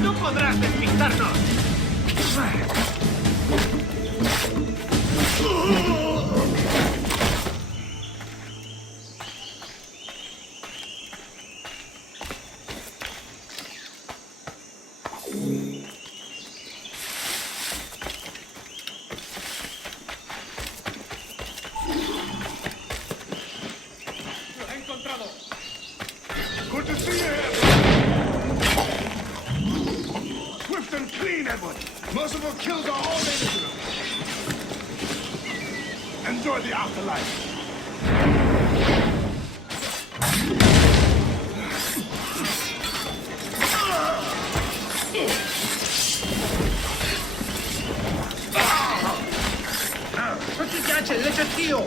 ¡No podrás despistarnos! ¡Lo he encontrado! Good to see you, Edward. Swift and clean, Edward. Merciful kills are all they do. Enjoy the afterlife. Co ci piace? Lecce zio!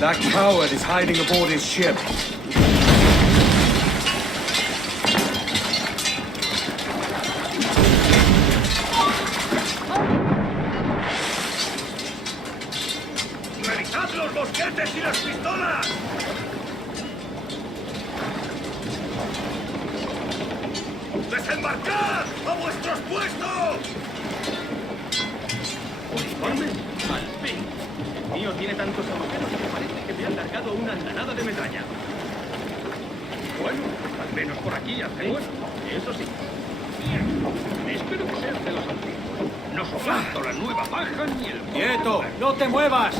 That coward is hiding aboard his ship. ¡Revisad los mosquetes y las pistolas! ¡Desembarcad! ¡A vuestros puestos! ¿Uniforme? Al fin. El mío tiene tantos agujeros que parece que me han largado una andanada de metralla. Bueno, al menos por aquí hace bueno. Eso sí. Bien. Espero que seas de los antiguos. No soporto la nueva paja ni el... ¡Quieto! ¡No te muevas!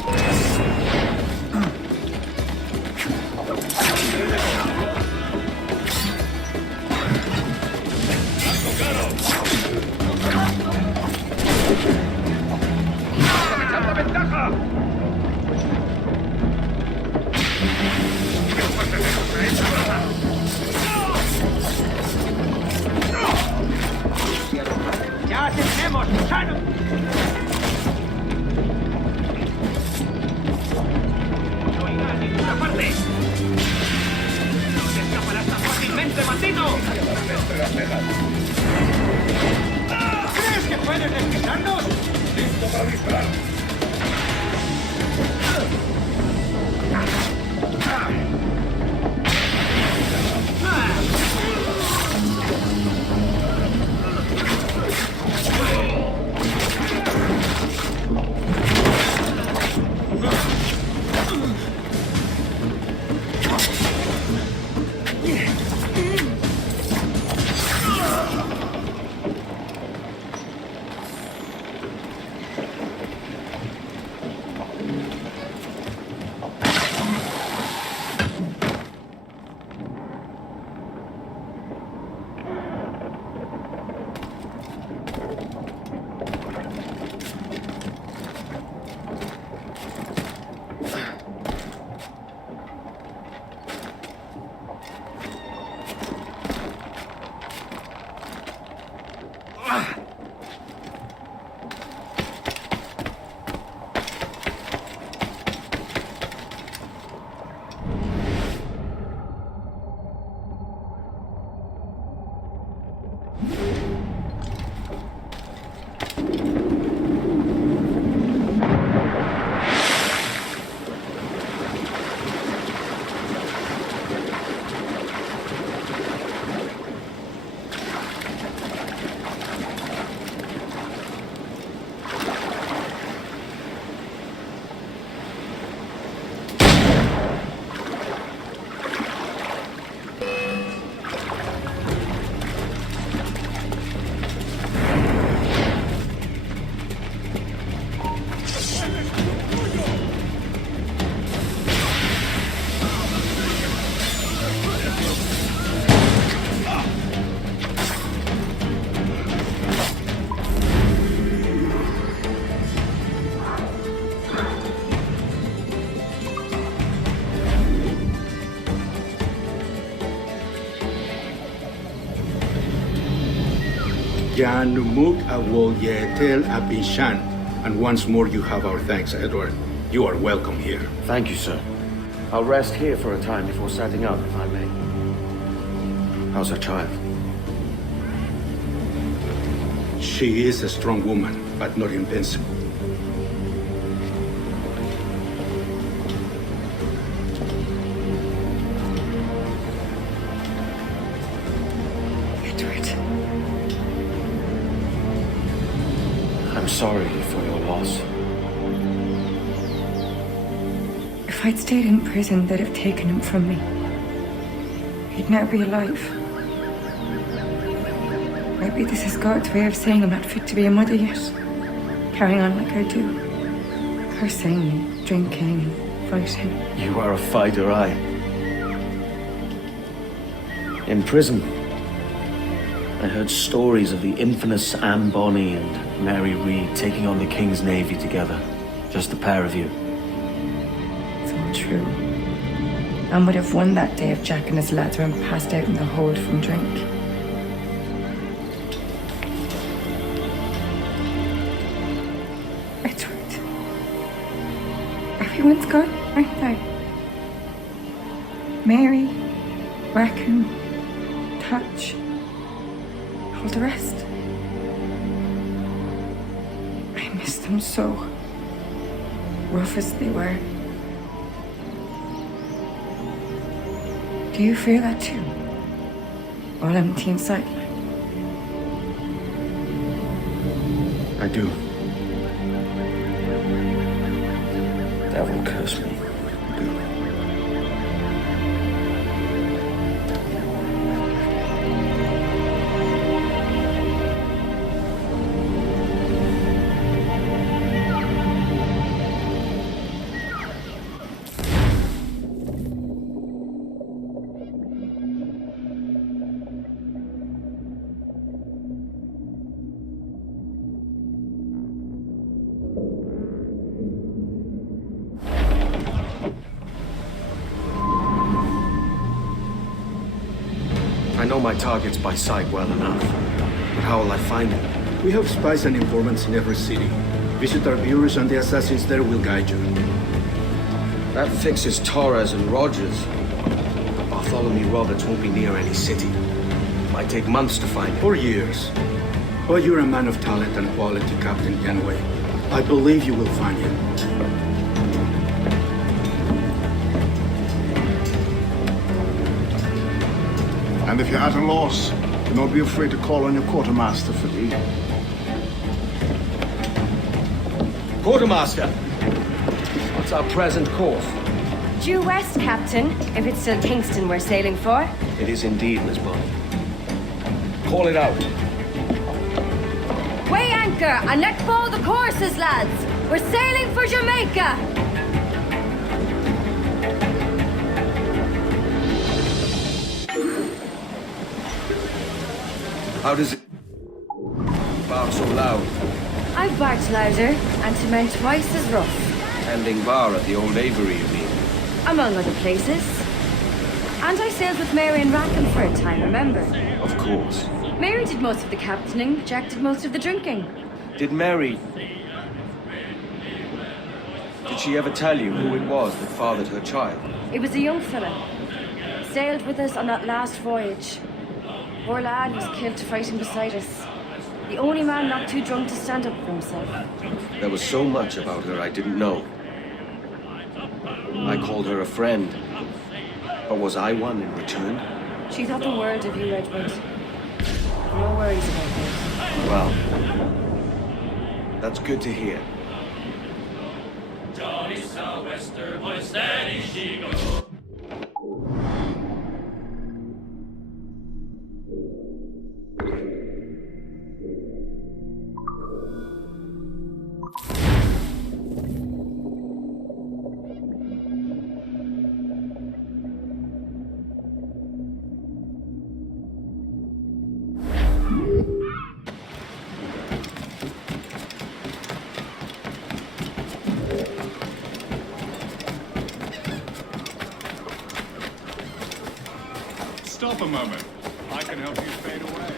¡Aprovechad la ventaja! ¡Qué fuerte me gusta esta brasa! ¡Ya tenemos, gusano! ¡No irá a ninguna parte! ¡No te escaparás tan fácilmente, maldito! ¿Crees que puedes despistarnos? ¡Listo para disparar! Jan Numuk Awol Yetel Abinshan. And once more you have our thanks, Edward. You are welcome here. Thank you, sir. I'll rest here for a time before setting out, if I may. How's her child? She is a strong woman, but not invincible. Edward. I'm sorry for your loss. If I'd stayed in prison, they'd have taken him from me. He'd now be alive. Maybe this is God's way of saying I'm not fit to be a mother yet. Carrying on like I do. Cursing and drinking and fighting. You are a fighter, aye. In prison, I heard stories of the infamous Anne Bonny and Mary Read taking on the King's Navy together. Just the pair of you. It's all true. Anne would have won that day if Jack and his lads weren't passed out in the hold from drink. Edward. Everyone's gone, aren't they? Mary, Raccoon, Touch, all the rest. I miss them so. Rough as they were. Do you feel that too? All empty inside? I do. Devil curse me. I do. I know my targets by sight well enough. But how will I find them? We have spies and informants in every city. Visit our bureaus and the assassins there will guide you. That fixes Torres and Rogers. But Bartholomew Roberts won't be near any city. Might take months to find him. Or years. But you're a man of talent and quality, Captain Kenway. I believe you will find him. And if you're at a loss, do not be afraid to call on your quartermaster for aid. Quartermaster! What's our present course? Due west, Captain, if it's still Kingston we're sailing for. It is indeed, Miss Bonny. Call it out. Weigh anchor and let fall the courses, lads. We're sailing for Jamaica. How does it bark so loud? I've barked louder and to men twice as rough. Tending bar at the old Avery, you mean? Among other places. And I sailed with Mary and Rackham for a time, remember? Of course. Mary did most of the captaining, Jack did most of the drinking. Did Mary... Did she ever tell you who it was that fathered her child? It was a young fella. Sailed with us on that last voyage. Poor lad was killed fighting beside us. The only man not too drunk to stand up for himself. There was so much about her I didn't know. I called her a friend. But was I one in return? She thought the world of you, Edward. No worries about that. Well, that's good to hear. Johnny Sou'wester, boy, steady she goes. Stop a moment. I can help you fade away.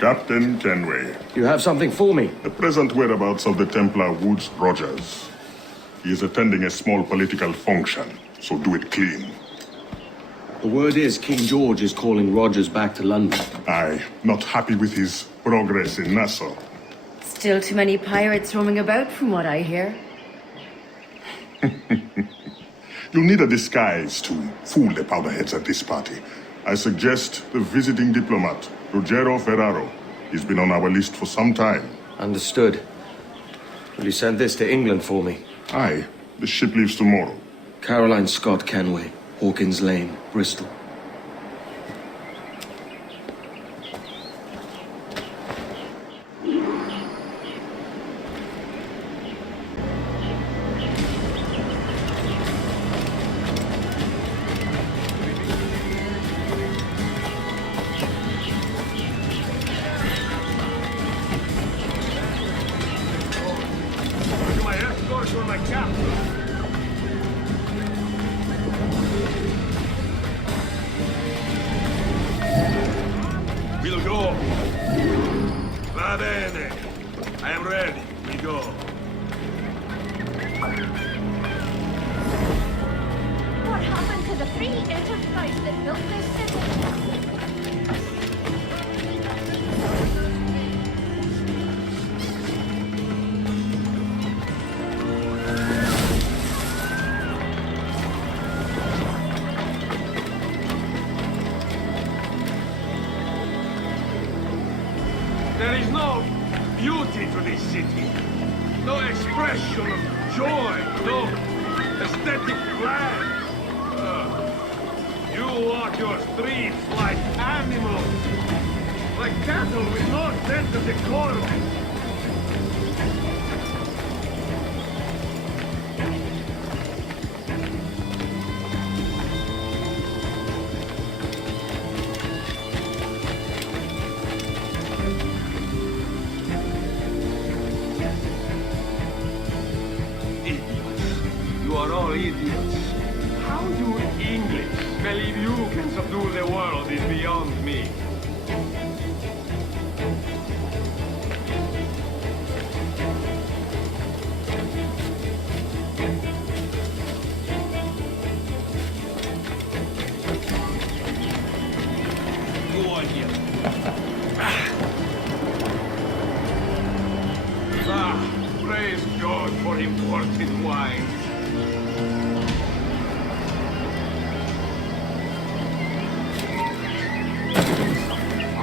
Captain Kenway. You have something for me? The present whereabouts of the Templar Woods Rogers. He is attending a small political function, so do it clean. The word is King George is calling Rogers back to London. Aye, not happy with his progress in Nassau. Still too many pirates roaming about, from what I hear. You'll need a disguise to fool the powderheads at this party. I suggest the visiting diplomat, Ruggiero Ferraro. He's been on our list for some time. Understood. Will you send this to England for me? Aye. The ship leaves tomorrow. Caroline Scott Kenway, Hawkins Lane, Bristol. We'll go. Va bene. I am ready. We go. What happened to the free enterprise that built this city? There is no beauty to this city. No expression of joy. No aesthetic plan. You walk your streets like animals. Like cattle with no sense of decorum. You are all idiots. How do English believe you can subdue the world is beyond me. Go on here. Praise God for imported wine.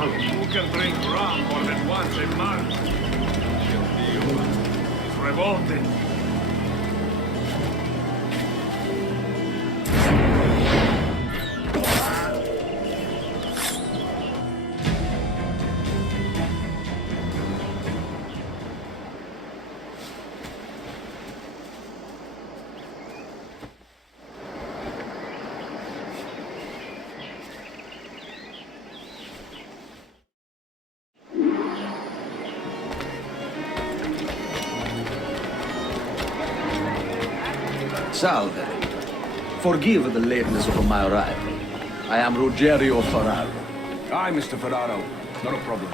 Who can drink rum more than once a month? It's revolting. Salve. Forgive the lateness of my arrival. I am Ruggiero Ferraro. Aye, Mr. Ferraro. Not a problem.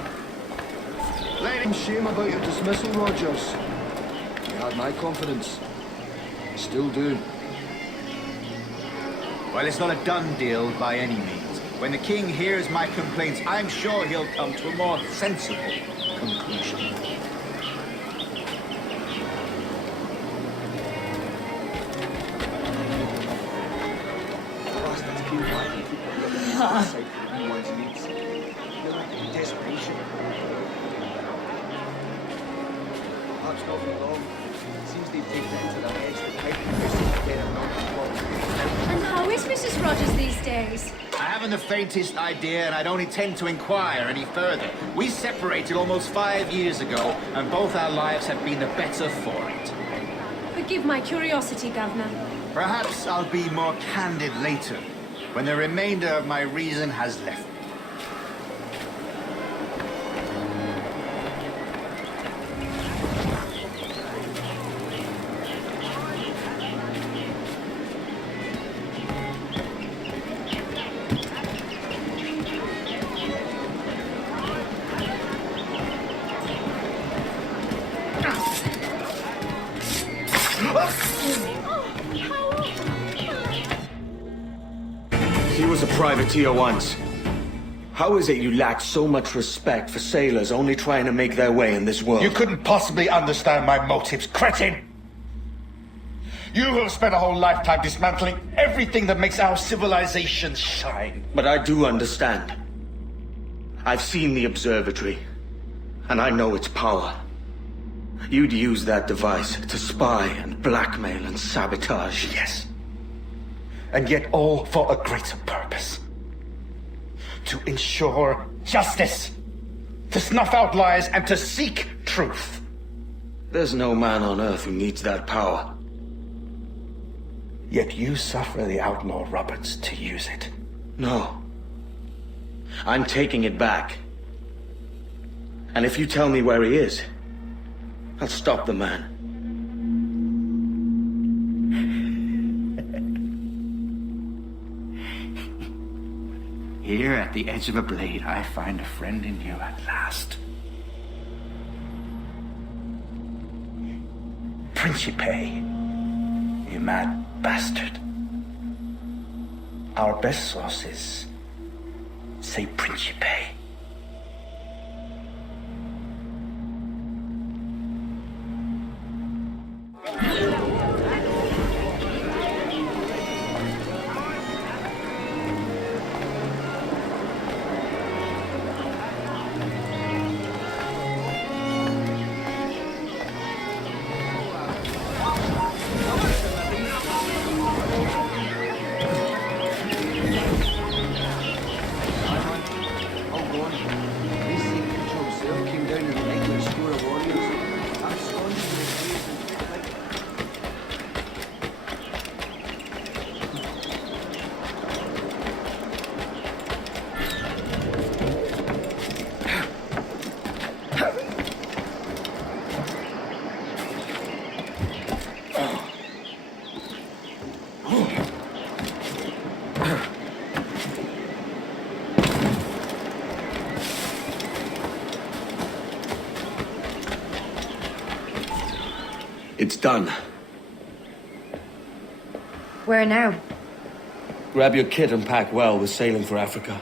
Lady, shame about your dismissal, Rogers. You had my confidence. Still do. Well, it's not a done deal by any means. When the king hears my complaints, I'm sure he'll come to a more sensible conclusion. Desperation. Perhaps not for long. Seems they've taken it to their heads to pipe And how is Mrs. Rogers these days? I haven't the faintest idea, and I don't intend to inquire any further. We separated almost 5 years ago, and both our lives have been the better for it. Forgive my curiosity, Governor. Perhaps I'll be more candid later, when the remainder of my reason has left me. He was a privateer once. How is it you lack so much respect for sailors only trying to make their way in this world? You couldn't possibly understand my motives, cretin! You who have spent a whole lifetime dismantling everything that makes our civilization shine. But I do understand. I've seen the observatory, and I know its power. You'd use that device to spy and blackmail and sabotage. Yes. And yet all for a greater purpose. To ensure justice, to snuff out lies, and to seek truth. There's no man on Earth who needs that power. Yet you suffer the outlaw Roberts to use it. No. I'm taking it back. And if you tell me where he is, I'll stop the man. Here at the edge of a blade, I find a friend in you at last. Principe, you mad bastard. Our best sources say Principe. It's done. Where now? Grab your kit and pack well. We're sailing for Africa.